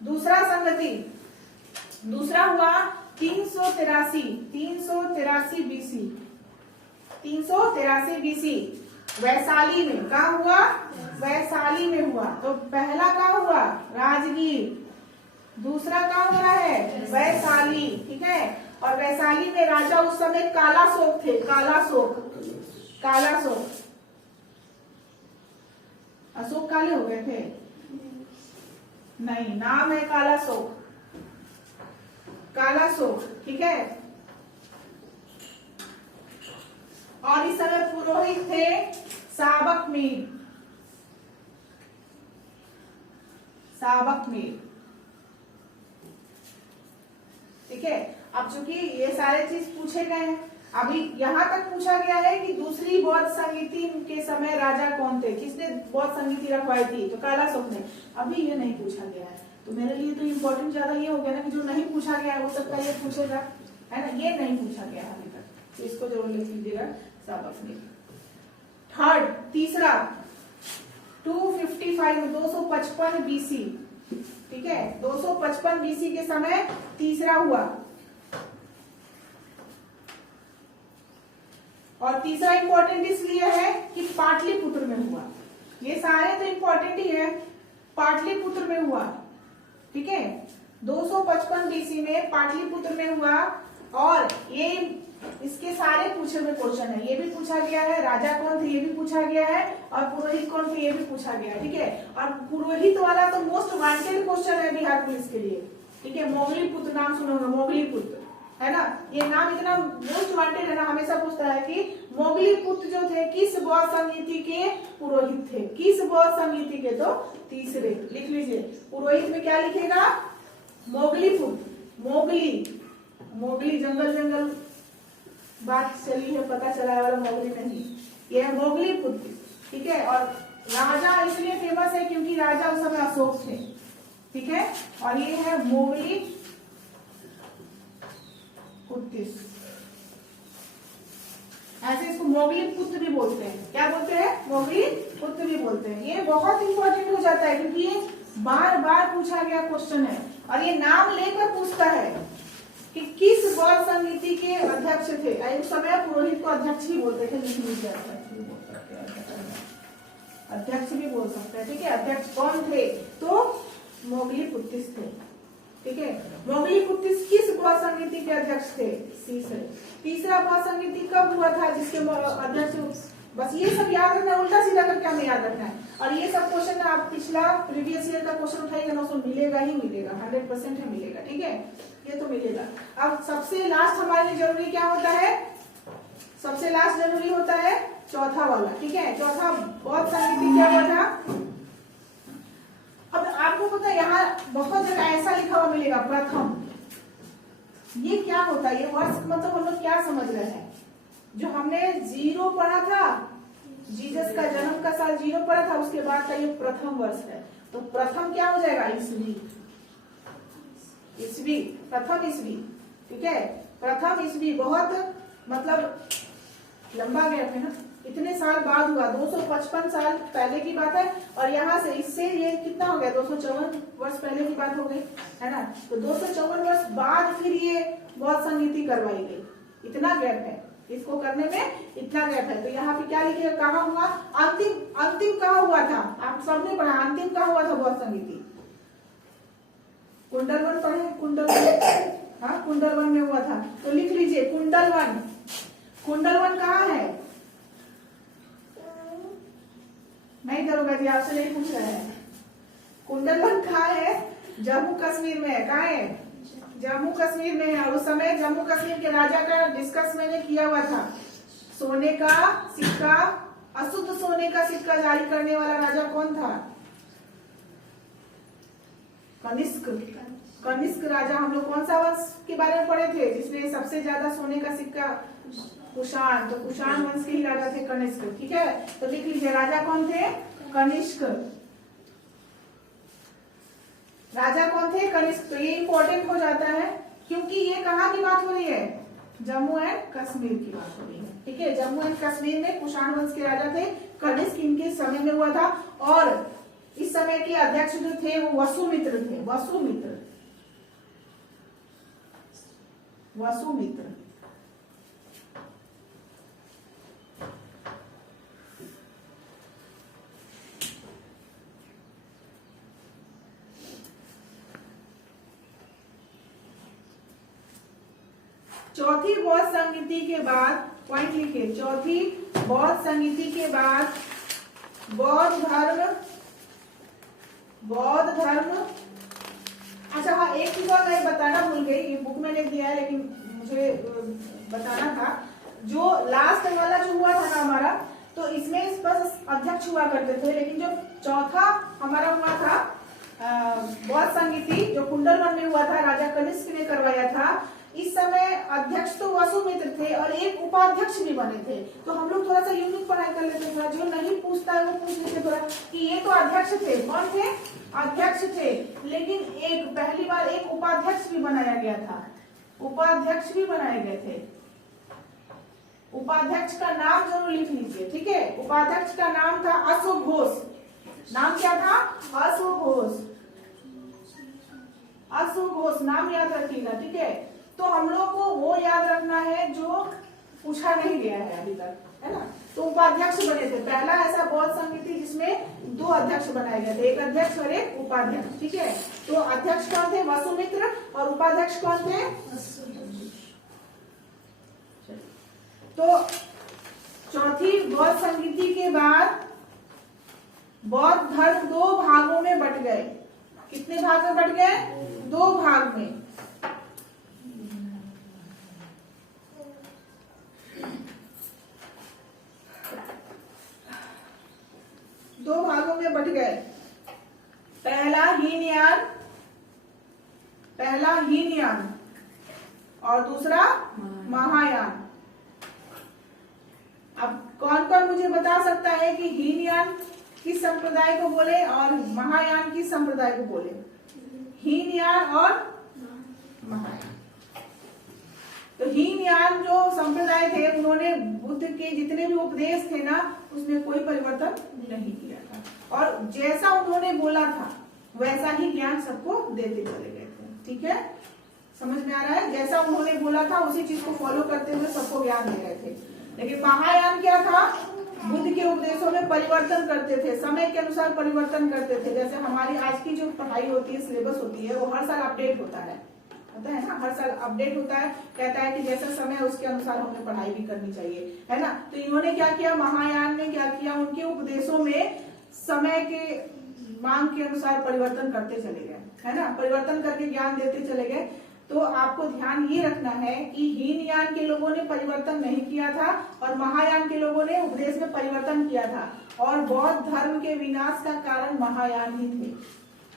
दूसरा संगति, दूसरा हुआ 383 BC, 383 BC वैशाली में। कहा हुआ, वैशाली में हुआ। तो पहला कहाँ हुआ, राजगीर। दूसरा कहाँ हुआ है, वैशाली, ठीक है। और वैशाली में राजा उस समय कालाशोक थे, कालाशोक, कालाशोक। अशोक काले हो गए थे, नहीं, नाम है कालाशोक, कालाशोक, ठीक है। और इस समय पुरोहित थे साबकमीर, साबकमीर, ठीक है। अब चूंकि ये सारे चीज पूछे गए हैं, अभी यहाँ तक पूछा गया है कि दूसरी बौद्ध संगीति के समय राजा कौन थे, किसने बौद्ध संगीति रखवाई थी, तो कालाशोक ने। अभी ये नहीं पूछा गया है, तो मेरे लिए तो इम्पोर्टेंट ज्यादा ये हो गया ना कि जो नहीं पूछा गया है हो सकता है ये पूछेगा, है ना। ये नहीं पूछा गया अभी तक, तो इसको जरूर लिख लीजिएगा, साबकमीर। थर्ड, तीसरा 255 BC, ठीक है। 255 BC के समय तीसरा हुआ। और तीसरा इंपॉर्टेंट इसलिए है कि पाटलिपुत्र में हुआ। ये सारे तो इंपॉर्टेंट ही है, पाटलिपुत्र में हुआ, ठीक है। 255 BC में पाटलिपुत्र में हुआ। और ये इसके सारे पूछे हुए क्वेश्चन है। ये भी पूछा गया है, राजा कौन थे ये भी पूछा गया है, और पुरोहित कौन थे ये भी पूछा गया है, ठीक है। और पुरोहित वाला तो मोस्ट वांटेड क्वेश्चन है बिहार पुलिस के लिए, ठीक है। मोगलीपुत्र नाम सुने होंगे, मोगलीपुत्र, है ना। ये नाम इतना मोस्ट वांटेड है ना, हमेशा पूछता है कि मोगलीपुत्र जो थे किस बौद्ध संगीति के पुरोहित थे, किस बौद्ध संगीति के, तो तीसरे। लिख लीजिए, पुरोहित में क्या लिखेगा, मोगलीपुत्र। मोगली, मोगली जंगल जंगल बात चली है, पता चला है वाला मोगली नहीं, ये है मोगलीपुत्र, ठीक है। और राजा इसलिए फेमस है क्योंकि राजा उस समय अशोक थे, ठीक है। और ये है मोगली पुत्र, ऐसे इसको मोगली पुत्र भी बोलते हैं। क्या बोलते हैं, मोगली पुत्र भी बोलते हैं। ये बहुत इंपॉर्टेंट हो जाता है क्योंकि ये बार बार पूछा गया क्वेश्चन है। और ये नाम लेकर पूछता है कि किस बौद्ध संगीति के अध्यक्ष थे। उस समय पुरोहित को अध्यक्ष ही बोलते थे, अध्यक्ष भी बोल सकते हैं, ठीक है। अध्यक्ष कौन थे, तो मोगलीपुत्र थे, ठीक है। मोगलीपुत्र किस बौद्ध संगीति के अध्यक्ष थे, तीसरा बौद्ध संगीति कब हुआ था जिसके अध्यक्ष। बस ये सब याद रखना, उल्टा सीधा करके हमें याद रखना है। और ये सब क्वेश्चन आप पिछला प्रीवियस ईयर का क्वेश्चन उठाइएगा ना, उसमें मिलेगा ही मिलेगा, 100% है मिलेगा, ठीक है। ये तो मिलेगा। अब सबसे लास्ट हमारे लिए जरूरी क्या होता है, सबसे लास्ट जरूरी होता है चौथा वाला, ठीक है। चौथा बौद्ध संगीति क्या हुआ था। अब आपको पता है यहाँ बहुत जगह ऐसा लिखा हुआ मिलेगा, प्रथम। ये क्या होता है, ये वर्ष मतलब हम लोग क्या समझ रहे हैं, जो हमने 0 पढ़ा था जीसस का जन्म का साल 0 पड़ा था, उसके बाद का ये प्रथम वर्ष है। तो प्रथम क्या हो जाएगा? ईस्वी। ईस्वी, प्रथम ईस्वी, ठीक है। प्रथम ईस्वी बहुत मतलब लंबा गैप है ना, इतने साल बाद हुआ, 255 साल पहले की बात है। और यहाँ से इससे ये कितना हो गया? 254 वर्ष पहले की बात हो गई, है ना। तो 254 वर्ष बाद फिर ये बौद्ध संगीति करवाई गई। इतना गैप है, इसको करने में इतना गैप है। तो यहाँ पे क्या लिखे, कहाँ हुआ? अंतिम कहाँ हुआ था? आप सबने पढ़ा, अंतिम कहाँ हुआ था बौद्ध संगीति? कुंडलवन पढ़े? कुंडलवन, हाँ कुंडलवन में हुआ था। तो लिख लीजिए कुंडलवन। कुंडलवन कहाँ है? नहीं दरोगा जी, आपसे नहीं पूछ रहे हैं। कुंडलवन कहाँ है? जम्मू कश्मीर में है। कहाँ है? जम्मू कश्मीर में है। और उस समय जम्मू कश्मीर के राजा का डिस्कस मैंने किया हुआ था। सोने का सिक्का, अशुद्ध सोने का सिक्का जारी करने वाला राजा कौन था? कनिष्क। कनिष्क राजा। हम लोग कौन सा वंश के बारे में पढ़े थे जिसने सबसे ज्यादा सोने का सिक्का? कुषाण। तो कुषाण वंश के ही राजा थे कनिष्क, ठीक है। तो लिख लीजिए राजा कौन थे? कनिष्क। राजा कौन थे? कनिष्क। तो ये इंपॉर्टेंट हो जाता है क्योंकि ये कहाँ की बात हो रही है? जम्मू एंड कश्मीर की बात हो रही है, ठीक है। जम्मू एंड कश्मीर में कुषाण वंश के राजा थे कनिष्क, इनके समय में हुआ था। और इस समय के अध्यक्ष जो थे वो वसुमित्र थे। वसुमित्र, वसुमित्र। चौथी बौद्ध संगीति के बाद, पॉइंट लिखिए, चौथी बौद्ध संगीति के बाद बौद्ध धर्म। अच्छा हाँ, एक चीज और मैं बताना भूल गई, ये बुक में लिख दिया है लेकिन मुझे बताना था। जो लास्ट वाला जो हुआ था ना हमारा, तो इसमें बस अध्यक्ष हुआ करते थे, लेकिन जो चौथा हमारा हुआ था बौद्ध संगीति जो कुंडलवन में हुआ था, राजा कनिष्क ने करवाया था, इस समय अध्यक्ष तो वसुमित्र थे और एक उपाध्यक्ष भी बने थे। तो हम लोग थोड़ा सा यूनिक पढ़ाई कर लेते हैं, जो नहीं पूछता है वो पूछ लेते थोड़ा कि ये तो अध्यक्ष थे। कौन थे? अध्यक्ष थे, लेकिन एक पहली बार एक उपाध्यक्ष भी बनाया गया था। उपाध्यक्ष भी बनाए गए थे। उपाध्यक्ष का नाम जरूर लिख लीजिए, ठीक है। उपाध्यक्ष का नाम था अशोक घोष। नाम क्या था? अशोक घोष। अशोक घोष नाम याद रखिएगा, ठीक है। तो हम लोग को वो याद रखना है जो पूछा नहीं गया है अभी तक, है ना। तो उपाध्यक्ष बने थे, पहला ऐसा बौद्ध संगीति जिसमें 2 अध्यक्ष बनाए गए थे, एक अध्यक्ष और एक उपाध्यक्ष, ठीक है। तो अध्यक्ष कौन थे? वसुमित्र। और उपाध्यक्ष कौन थे? तो चौथी बौद्ध संगीति के बाद बौद्ध धर्म 2 भागों में बट गए। कितने भाग में बट गए? 2 भाग में। दो भागों में बट गए। पहला हीनयान और दूसरा महायान। अब कौन कौन मुझे बता सकता है कि हीनयान किस संप्रदाय को बोले और महायान किस संप्रदाय को बोले? हीनयान और महायान। तो हीनयान जो संप्रदाय थे उन्होंने बुद्ध के जितने भी उपदेश थे ना, उसमें कोई परिवर्तन नहीं किया था और जैसा उन्होंने बोला था वैसा ही ज्ञान सबको देते चले गए थे, ठीक है। समझ में आ रहा है? जैसा उन्होंने बोला था उसी चीज को फॉलो करते हुए सबको ज्ञान दे रहे थे। लेकिन महायान क्या था? बुद्ध के उपदेशों में परिवर्तन करते थे, समय के अनुसार परिवर्तन करते थे। जैसे हमारी आज की जो पढ़ाई होती है, सिलेबस होती है, वो हर साल अपडेट होता है ना, हर साल अपडेट होता है। कहता है कि जैसा समय उसके अनुसार हमें पढ़ाई भी करनी चाहिए, है ना। तो इन्होंने क्या किया? महायान ने क्या किया? उनके उपदेशों में समय के मांग के अनुसार परिवर्तन करते चले गए, है ना। परिवर्तन करके ज्ञान देते चले गए। तो आपको ध्यान ये रखना है कि हीनयान के लोगों ने परिवर्तन नहीं किया था और महायान के लोगों ने उपदेश में परिवर्तन किया था। और बौद्ध धर्म के विनाश का कारण महायान ही थे।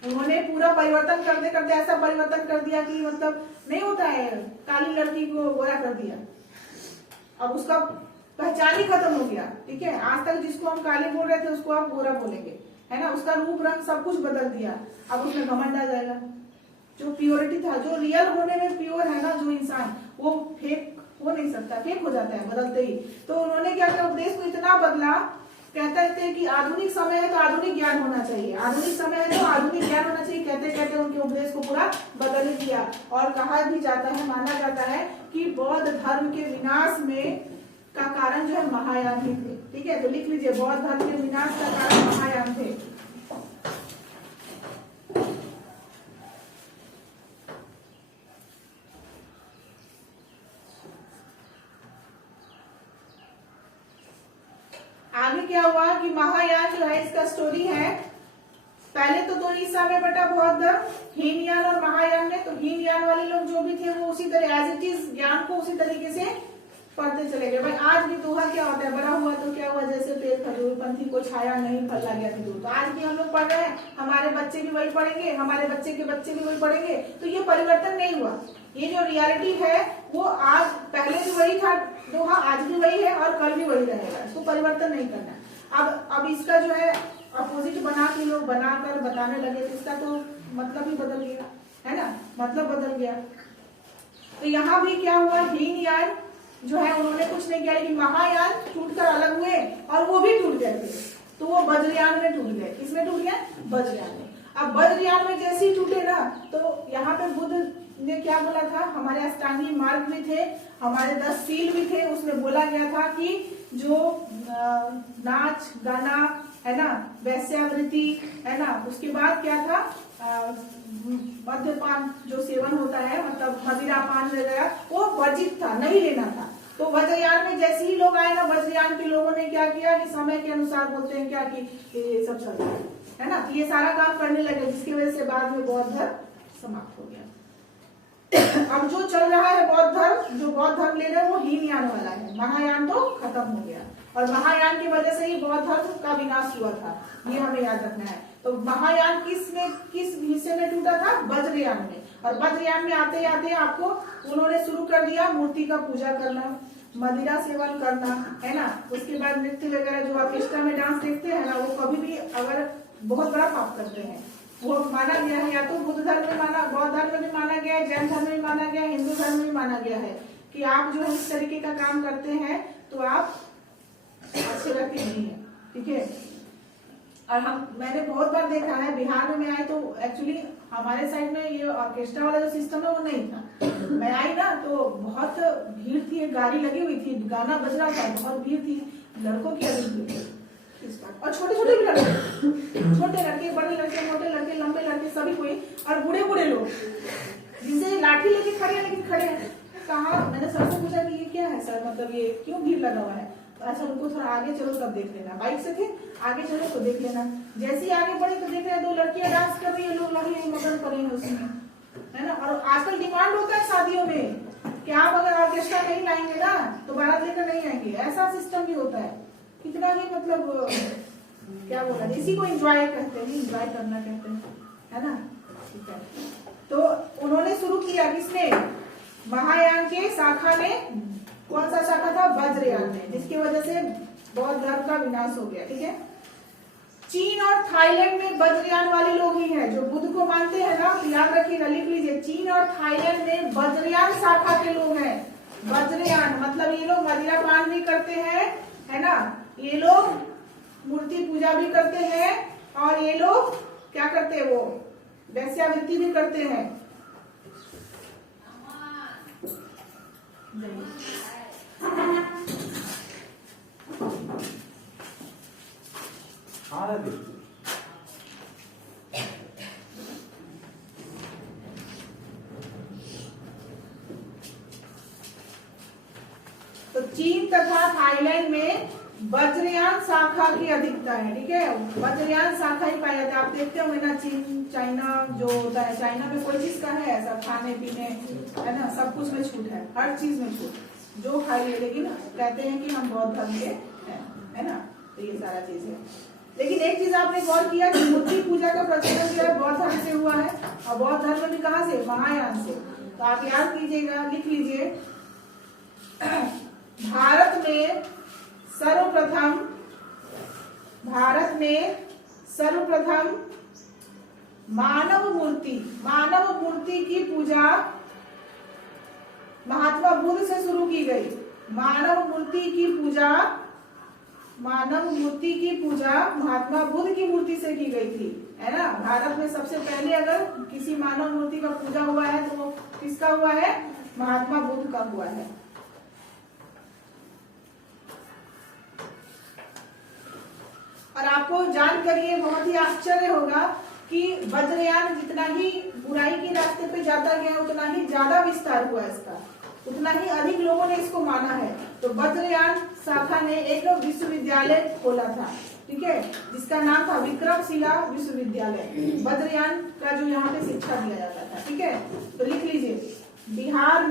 उन्होंने पूरा परिवर्तन करते करते ऐसा परिवर्तन कर दिया कि मतलब नहीं होता है, काली लड़की को गोरा कर दिया। अब उसका पहचान ही खत्म हो गया। ठीक है, आज तक जिसको हम काले बोल रहे थे उसको आप गोरा बोलेंगे, है ना, उसका रूप रंग सब कुछ बदल दिया। अब उसमें घमंड आ जाएगा। जो प्योरिटी था, जो रियल होने में प्योर है ना जो इंसान, वो फेक हो नहीं सकता, फेक हो जाता है बदलते ही। तो उन्होंने क्या किया, उपदेश को इतना बदला, कहते थे कि आधुनिक समय है तो आधुनिक ज्ञान होना चाहिए, आधुनिक समय है तो आधुनिक ज्ञान होना चाहिए, कहते कहते उनके उपदेश को पूरा बदल दिया। और कहा भी जाता है, माना जाता है कि बौद्ध धर्म के विनाश में का कारण जो है महायान ही थे। ठीक है, तो लिख लीजिए, बौद्ध धर्म के विनाश का कारण महायान थे। आगे क्या हुआ कि महायान जो है, इसका स्टोरी है, पहले तो 2 हिस्सा में बटा बौद्ध धर्म, हीनयान और महायान में। तो हीनयान वाले लोग जो भी थे वो उसी तरह एज इट इज ज्ञान को उसी तरीके से पढ़ते चले गए। भाई आज भी दोहा क्या होता है, बड़ा हुआ तो क्या हुआ, जैसे पेड़ खजूर पंथी को छाया नहीं फल ला गया खजूर। तो आज भी हम लोग पढ़ रहे हैं, हमारे बच्चे भी वही पढ़ेंगे, हमारे बच्चे के बच्चे भी वही पढ़ेंगे। तो ये परिवर्तन नहीं हुआ, ये जो रियलिटी है वो आज पहले भी वही था दोहा, आज भी वही है और कल भी वही रहेगा, इसको परिवर्तन नहीं करना। अब इसका जो है अपोजिट बना के लोग बनाकर बताने लगे तो इसका तो मतलब ही बदल गया, है ना, मतलब बदल गया। तो यहाँ भी क्या हुआ, हीनयान जो है उन्होंने कुछ नहीं किया, लेकिन महायान टूटकर अलग हुए और वो भी टूट गए थे। तो वो वज्रयान में टूट गए। किसमें टूट गए, वज्रयान में। अब वज्रयान में जैसे ही टूटे ना, तो यहाँ पे बुद्ध ने क्या बोला था, हमारे अष्टांगी मार्ग भी थे, हमारे 10 सील भी थे, उसमें बोला गया था कि जो नाच गाना है ना, वैश्यावृत्ति है ना, उसके बाद क्या था, मद्यपान जो सेवन होता है, मतलब मदिरा पान वगैरह, वो वर्जित था, नहीं लेना था। तो वज्रयान में जैसे ही लोग आए ना, वज्रयान के लोगों ने क्या किया कि समय के अनुसार बोलते हैं क्या कि ये सब चल रहा है ना, ये सारा काम करने लगे, जिसकी वजह से बाद में बौद्ध धर्म समाप्त हो गया। अब जो चल रहा है बौद्ध धर्म, जो बौद्ध धर्म ले रहे हैं वो हीनयान वाला है, महायान तो खत्म हो गया। और महायान की वजह से ही बौद्ध धर्म का विनाश हुआ था, ये हमें याद रखना है। तो महायान किस हिस्से में टूटा था, वज्रयान में। और वज्रयान में आते आते आपको उन्होंने शुरू कर दिया मूर्ति का पूजा करना, मदिरा सेवन करना, है ना। उसके बाद नृत्य वगैरह जो ऑर्केस्ट्रा में डांस देखते हैं ना, वो कभी भी अगर बहुत बड़ा पाप करते हैं, वो माना गया है, या तो बुद्ध धर्म में माना, बौद्ध धर्म में भी माना गया है, जैन धर्म में माना गया है, हिंदू धर्म में माना गया है कि आप जो है इस तरीके का काम करते हैं तो आप अच्छे व्यक्ति नहीं है। ठीक है, और मैंने बहुत बार देखा है, बिहार में मैं आई तो एक्चुअली हमारे साइड में ये ऑर्केस्ट्रा वाला जो सिस्टम है वो नहीं था। मैं आई ना तो बहुत भीड़ थी, एक गाड़ी लगी हुई थी, गाना बज रहा था, बहुत भीड़ थी, लड़कों की अधिक भीड़ थी और छोटे छोटे भी लड़के, छोटे लड़के, बड़े लड़के, मोटे लड़के, लंबे लड़के, सभी कोई, और बूढ़े बूढ़े लोग जिसे लाठी लेके खड़े हैं, लेकिन खड़े हैं। कहा, मैंने सर से पूछा कि ये क्या है सर, मतलब ये क्यों भीड़ लगा हुआ है। ऐसा उनको थोड़ा आगे चलो तब देख लेना, बाइक से थे, आगे चलो तो देख लेना। जैसे ही आगे बढ़े तो देख रहे हैं 2 लड़कियां डांस कर रही है, लोग लगे हैं मगन करे हैं उसमें, है ना। और आजकल डिमांड होता है शादियों में कि आप अगर ऑर्केस्ट्रा नहीं लाएंगे ना तो बारात लेकर नहीं आएंगे, ऐसा सिस्टम भी होता है। कितना ही मतलब क्या बोला, इसी को एंजॉय कहते हैं, एंजॉय करना कहते हैं, है ना। ठीक है, तो उन्होंने शुरू किया किसने, महायान के शाखा ने। कौन सा शाखा था, वज्रयान में, जिसकी वजह से बौद्ध धर्म का विनाश हो गया। ठीक है, चीन और थाईलैंड में वज्रयान वाले लोग ही हैं जो बुद्ध को मानते हैं ना, याद रखिएगा, लिख लीजिए, चीन और थाईलैंड में वज्रयान शाखा के लोग हैं। वज्रयान मतलब ये लोग मदिरा पान भी करते हैं, है ना, ये लोग मूर्ति पूजा भी करते हैं, और ये लोग क्या करते हैं, वो वैश्यावृत्ति भी करते हैं। तो चीन तथा थाईलैंड में वज्रयान शाखा की अधिकता है। ठीक है, वज्रयान शाखा ही पाया जाता है। आप देखते होंगे ना, चीन चाइना जो होता है, चाइना में कोई चीज का है ऐसा, खाने पीने, है ना, सब कुछ में छूट है, हर चीज में छूट, जो खाइए, लेकिन कहते हैं कि हम बौद्ध धर्म के हैं, है ना। तो ये सारा चीज है। लेकिन एक चीज आपने गौर किया कि मूर्ति पूजा का प्रचलन जो है बौद्ध धर्म से हुआ है, और बौद्ध धर्म भी कहाँ से, महायान से। तो आप याद कीजिएगा, लिख लीजिए, भारत में सर्वप्रथम भारत में सर्वप्रथम मानव मूर्ति की पूजा महात्मा बुद्ध से शुरू की गई। मानव मूर्ति की पूजा महात्मा बुद्ध की मूर्ति से की गई थी, है ना। भारत में सबसे पहले अगर किसी मानव मूर्ति का पूजा हुआ है तो वो किसका हुआ है? महात्मा बुद्ध का हुआ है। और आपको जानकर ये बहुत ही आश्चर्य होगा कि वज्रयान जितना ही बुराई के रास्ते पे जाता गया उतना ही ज्यादा विस्तार हुआ इसका, उतना ही अधिक लोगों ने इसको माना है। तो वज्रयान शाखा ने एक विश्वविद्यालय खोला था, ठीक है, जिसका नाम था विक्रमशिला विश्वविद्यालय। वज्रयान का जो यहाँ पे शिक्षा दिया जाता था, ठीक है। तो लिख लीजिए, बिहार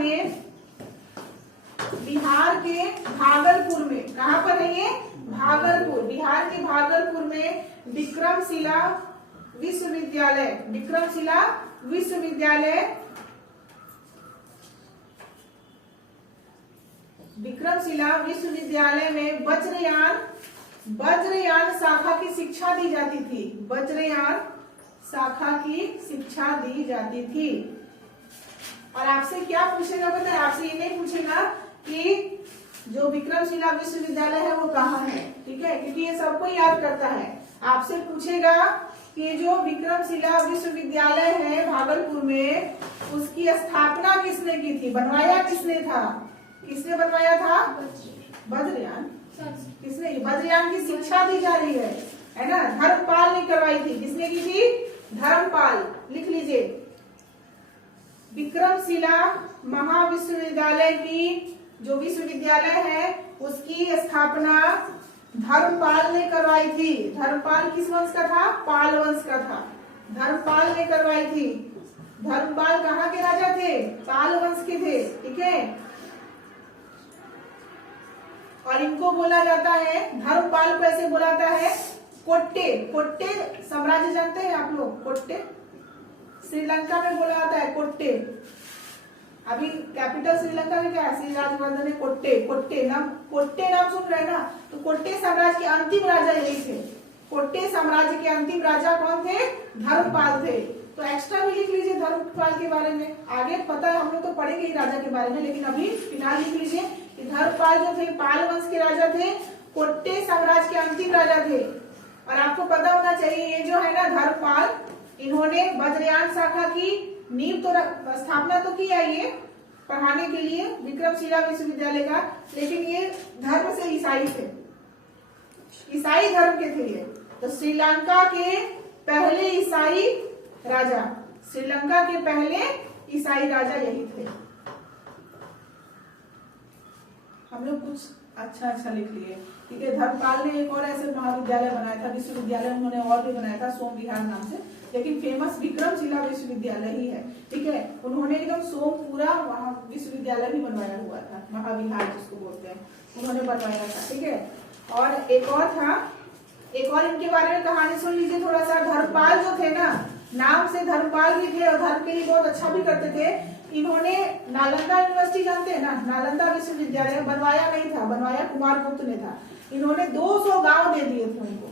के भागलपुर में, कहाँ पर है ये? भागलपुर, बिहार के भागलपुर में विक्रमशिला विश्वविद्यालय में वज्रयान शाखा की शिक्षा दी जाती थी। वज्रयान शाखा की शिक्षा दी जाती थी। और आपसे क्या पूछेगा पता है? आपसे ये नहीं पूछेगा कि जो विक्रमशिला विश्वविद्यालय है वो कहाँ है, ठीक है, क्योंकि ये सबको याद करता है। आपसे पूछेगा कि जो विक्रमशिला विश्वविद्यालय है भागलपुर में, उसकी स्थापना किसने की थी? बनवाया किसने था? किसने बनवाया था? वज्रयान। किसने? वज्रयान की शिक्षा दी जा रही है ना। धर्मपाल ने करवाई थी। किसने की थी? धर्मपाल। लिख लीजिए, विक्रमशिला महाविश्वविद्यालय की जो विश्वविद्यालय है उसकी स्थापना धर्मपाल ने करवाई थी। धर्मपाल किस वंश का था? पाल वंश का था। धर्मपाल ने करवाई थी। धर्मपाल कहाँ के राजा थे? पाल वंश के थे, ठीक है। और इनको बोला जाता है, धर्मपाल को ऐसे बोला जाता है कोट्टे साम्राज्य। जानते हैं आप लोग कोट्टे? श्रीलंका में बोला जाता है कोट्टे। अभी कैपिटल श्रीलंका में क्या है? श्री राजवर्धन है। कोट्टे नाम सुन रहे हैं ना? तो कोट्टे साम्राज्य के अंतिम राजा यही थे। कोट्टे साम्राज्य के अंतिम राजा कौन थे? धर्मपाल थे। तो एक्स्ट्रा भी लिख लीजिए धर्मपाल के बारे में। आगे पता है, हम लोग तो पढ़ेंगे ही राजा के बारे में, लेकिन अभी फिलहाल लिख लीजिए कि धर्मपाल जो थे पाल वंश के राजा थे, कोट्टे साम्राज्य के अंतिम राजा थे। और आपको पता होना चाहिए ये जो है ना धर्मपाल, इन्होंने वज्रयान शाखा की नींव तो स्थापना तो किया ये पढ़ाने के लिए विक्रमशिला विश्वविद्यालय का, लेकिन ये धर्म से ईसाई थे, ईसाई धर्म के थे ये। तो श्रीलंका के पहले ईसाई राजा, श्रीलंका के पहले ईसाई राजा यही थे। हम लोग कुछ अच्छा लिख लिए, ठीक है। धर्मपाल ने एक और ऐसे महाविद्यालय बनाया था, विश्वविद्यालय उन्होंने और भी बनाया था सोम विहार नाम से, लेकिन फेमस विक्रमशिला विश्वविद्यालय ही है, ठीक है। उन्होंने एकदम सोमपुरा वहां विश्वविद्यालय भी बनवाया हुआ था, महाविहार जिसको बोलते हैं, उन्होंने बनवाया था, ठीक है। और एक और इनके बारे में कहानी सुन लीजिए थोड़ा सा। धर्मपाल जो थे ना, नाम से धर्मपाल भी थे और धर्म के लिए बहुत अच्छा भी करते थे। इन्होंने नालंदा यूनिवर्सिटी, जानते हैं ना, नालंदा विश्वविद्यालय बनवाया नहीं था, बनवाया कुमारगुप्त ने था। इन्होंने 200 गांव दे दिए थे उनको।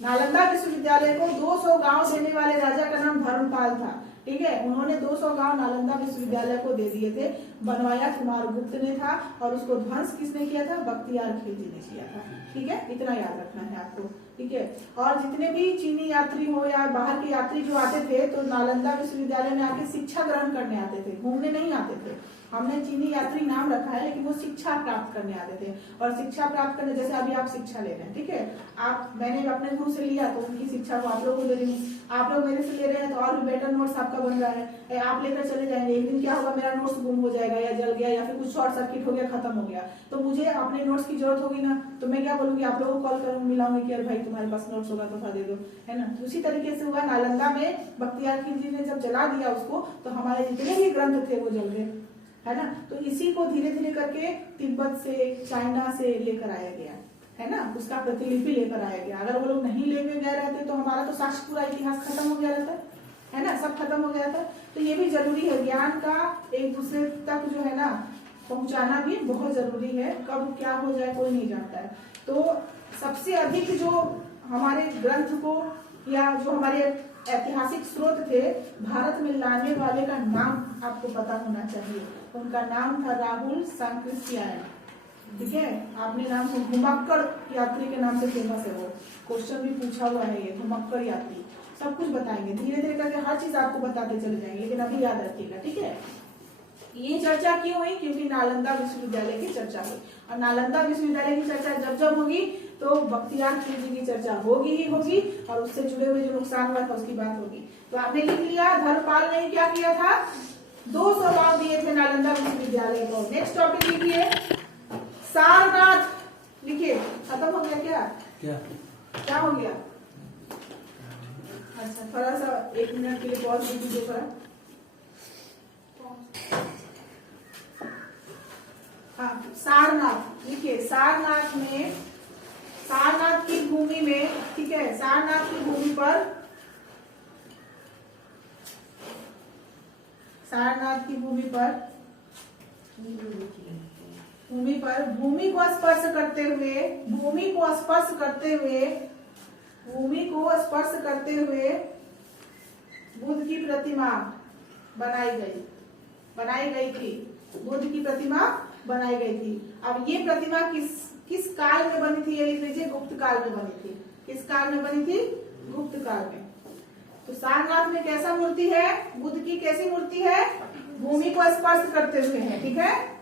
नालंदा विश्वविद्यालय को 200 गांव देने वाले राजा का नाम धर्मपाल था, ठीक है। उन्होंने 200 गांव नालंदा विश्वविद्यालय को दे दिए थे। बनवाया कुमारगुप्त ने था और उसको ध्वंस किसने किया था? बख्तियार खिलजी ने किया था, ठीक है। इतना याद रखना है आपको, ठीक है। और जितने भी चीनी यात्री हो या बाहर के यात्री जो आते थे तो नालंदा विश्वविद्यालय में आके शिक्षा ग्रहण करने आते थे, घूमने नहीं आते थे। हमने चीनी यात्री नाम रखा है, लेकिन वो शिक्षा प्राप्त करने आते थे। और शिक्षा प्राप्त करने, जैसे अभी आप शिक्षा ले रहे हैं, ठीक है, मैंने अपने गुरु से लिया तो उनकी शिक्षा को आप लोगों को दे रही हूँ। आप लोग मेरे से ले रहे हैं तो और भी बेटर नोट्स आपका बन रहा है। आप लेकर चले जाएंगे, एक दिन क्या होगा, मेरा नोट्स गुम हो जाएगा या जल गया या फिर कुछ शॉर्ट सर्किट हो गया, खत्म हो गया, तो मुझे अपने नोट्स की जरूरत होगी ना। तो मैं क्या बोलूंगी, आप लोगों को कॉल करूंगी, मिलाऊंगी कि अरे भाई तुम्हारे पास नोट्स होगा तो दे दो, है ना। तो उसी तरीके से हुआ नालंदा में, बख्तियार खिलजी ने जब जला दिया उसको, तो हमारे जितने भी ग्रंथ थे वो जल गए, है ना। तो इसी को धीरे धीरे करके तिब्बत से, चाइना से लेकर आया गया, है ना, उसका प्रतिलिपि लेकर आया गया। अगर वो लोग नहीं लेके गए रहते तो हमारा तो साक्ष्य पूरा इतिहास खत्म हो गया रहता, है ना, सब खत्म हो गया था। तो ये भी जरूरी है, ज्ञान का एक दूसरे तक जो है ना पहुंचाना भी बहुत जरूरी है। कब क्या हो जाए कोई नहीं जानता है। तो सबसे अधिक जो हमारे ग्रंथ को या जो हमारे ऐतिहासिक स्रोत थे भारत में लाने वाले का नाम आपको पता होना चाहिए। उनका नाम था राहुल सांकृत्यायन। ठीक है, आपने नाम सुना, घुमक्कड़ यात्री के नाम से फेमस है वो। क्वेश्चन भी पूछा हुआ है ये, घुमक्कड़ यात्री। सब कुछ बताएंगे धीरे धीरे करके, हर चीज आपको बताते चले जाएंगे, लेकिन अभी याद रखिएगा। ठीक है, ये चर्चा क्यों हुई? क्योंकि नालंदा विश्वविद्यालय की चर्चा हुई। और नालंदा विश्वविद्यालय की चर्चा जब जब होगी तो बख्तियार खिलजी की चर्चा होगी ही होगी, और उससे जुड़े हुए जो नुकसान हुआ था उसकी बात होगी। तो आपने लिख लिया, धर्मपाल ने क्या किया था? 200 गांव दिए थे नालंदा विश्वविद्यालय को। नेक्स्ट टॉपिक लिखिए, सारनाथ। लिखिए, खत्म हो गया क्या? क्या हो गया? अच्छा, थोड़ा सा 1 मिनट के लिए पॉज दीजिए थोड़ा। हाँ, सारनाथ लिखिए। सारनाथ में, सारनाथ की भूमि में, ठीक है, सारनाथ की भूमि पर, सारनाथ की भूमि पर, भूमि को स्पर्श करते हुए, भूमि को स्पर्श करते हुए, भूमि को स्पर्श करते हुए बुद्ध की प्रतिमा बनाई गई थी। बुद्ध की प्रतिमा बनाई गई थी। अब ये प्रतिमा किस काल में बनी थी? ये लिख लीजिए, गुप्त काल में बनी थी। किस काल में बनी थी? गुप्त काल में। तो सारनाथ में कैसा मूर्ति है? बुद्ध की कैसी मूर्ति है? भूमि को स्पर्श करते हुए है। ठीक है,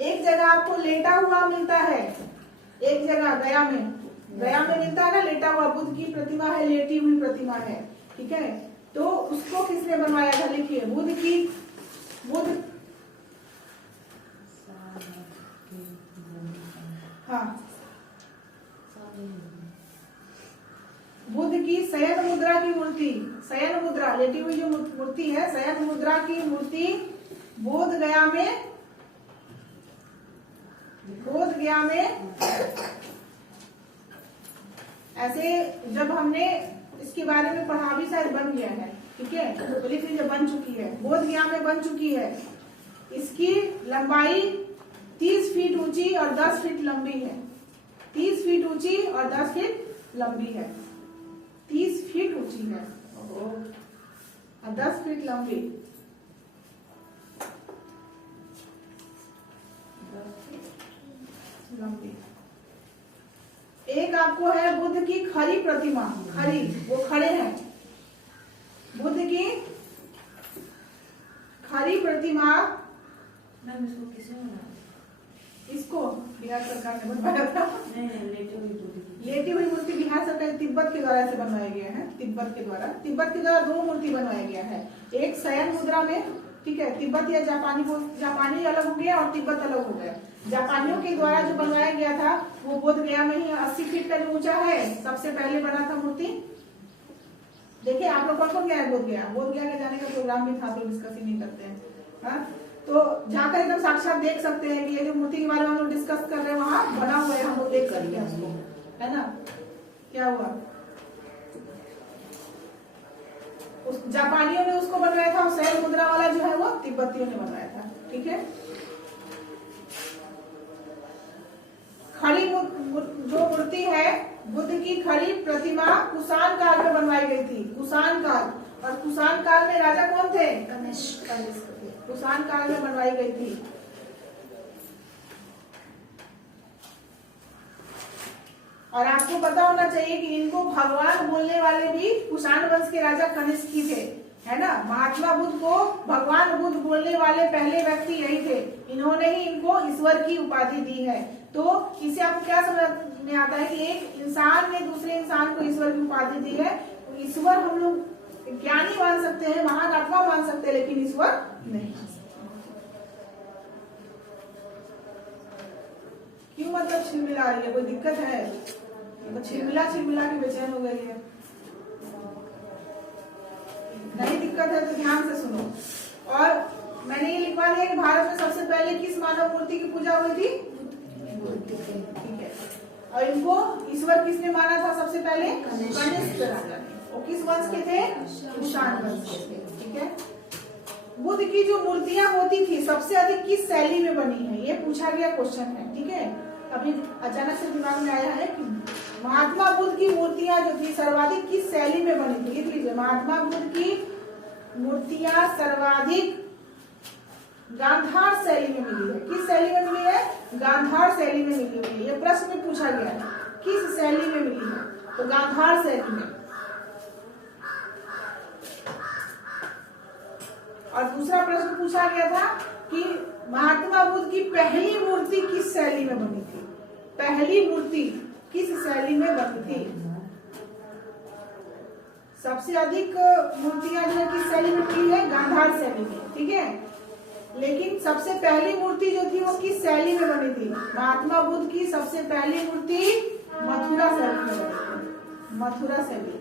एक जगह आपको लेटा हुआ मिलता है, एक जगह गया में मिलता है ना, लेटा हुआ बुद्ध की प्रतिमा है, लेटी हुई प्रतिमा है। ठीक है, तो उसको किसने बनवाया था? लिखिए, बुद्ध की शयन मुद्रा की मूर्ति, शयन मुद्रा, लेटी हुई जो मूर्ति है, शयन मुद्रा की मूर्ति बोध गया में ऐसे, जब हमने इसके बारे में पढ़ा भी शायद बन गया है। ठीक है, तो लिख लीजिए, बन चुकी है, बोध गया में बन चुकी है। इसकी लंबाई 30 फीट ऊंची और 10 फीट लंबी है। 30 फीट ऊंची और 10 फीट लंबी है। 30 फीट ऊंची है और 10 फीट लंबी। एक आपको है बुद्ध की खड़ी प्रतिमा, खड़ी, वो खड़े हैं। बुद्ध की खड़ी प्रतिमा, इसको बिहार सरकार ने बनवाया था। लेटी हुई मूर्ति बिहार सरकार तिब्बत के द्वारा से बनवाया गया है। तिब्बत के द्वारा 2 मूर्ति बनवाया गया है। एक शयन मुद्रा में, ठीक है, तिब्बत या जापानी अलग हो गया और तिब्बत अलग हो गया। जापानियों के द्वारा जो बनवाया गया था वो बोध गया में ही 80 फीट का जो ऊंचा है, सबसे पहले बना था मूर्ति। देखिए, आप लोग कौन गया है बोध गया के जाने का प्रोग्राम भी था, तो डिस्कस ही नहीं करते हैं। हाँ, तो जाकर एकदम साक्षात देख सकते हैं कि ये जो मूर्ति के बारे में हम लोग डिस्कस कर रहे हैं वहां बना हुआ है, हम लोग देख सकते हैं उसको, है ना। क्या हुआ, उस जापानियों ने उसको बनवाया था, और शैल मुद्रा वाला जो है वो तिब्बतियों ने बनवाया था। ठीक है, खड़ी जो मूर्ति है, बुद्ध की खड़ी प्रतिमा कुषाण काल में बनवाई गई थी। कुषाण काल, और कुषाण काल में राजा कौन थे? कनिष्क। कुषाण काल में बनवाई गई थी। और आपको पता होना चाहिए कि इनको भगवान बोलने वाले भी कुषाण वंश के राजा कनिष्क ही थे, है ना। महात्मा बुद्ध को भगवान बुद्ध बोलने वाले पहले व्यक्ति यही थे। इन्होंने ही इनको ईश्वर की उपाधि दी है। तो इससे आपको क्या समझ में आता है कि एक इंसान ने दूसरे इंसान को ईश्वर की उपाधि दी है। तो ईश्वर हम लोग ज्ञानी मान सकते हैं, महान आत्मा मान सकते हैं, लेकिन ईश्वर नहीं। क्यों, मतलब छिलमिला रही है, कोई दिक्कत है? तो छिलमिला के बेचैन हो गई है। नहीं दिक्कत है तो ध्यान से सुनो। और मैंने ये लिखवा दिया कि भारत में सबसे पहले किस मानव मूर्ति की पूजा हुई थी? ठीक है, और इनको ईश्वर किसने माना था सबसे पहले? कनिष्क राजा ने। वो किस वंश के थे? कुषाण वंश के थे। ठीक है, बुद्ध की जो मूर्तियां होती थी सबसे अधिक किस शैली में बनी है, ये पूछा गया क्वेश्चन है। ठीक है, अभी अचानक से दिमाग में आया है कि महात्मा बुद्ध की मूर्तियां जो थी सर्वाधिक किस शैली में बनी थी, लिख लीजिए। महात्मा बुद्ध की मूर्तियां सर्वाधिक गांधार शैली में मिली है। किस शैली में मिली है? गांधार शैली में मिली है। ये प्रश्न में पूछा गया है किस शैली में मिली है, तो गांधार शैली में। और दूसरा प्रश्न पूछा गया था कि महात्मा बुद्ध की पहली मूर्ति किस शैली में बनी थी, पहली मूर्ति किस शैली में बनी थी। सबसे अधिक मूर्तियां जो है किस शैली में मिली है? गांधार शैली में। ठीक है, लेकिन सबसे पहली मूर्ति जो थी वो किस शैली में बनी थी? महात्मा बुद्ध की सबसे पहली मूर्ति मथुरा शैली में बनी थी, मथुरा शैली।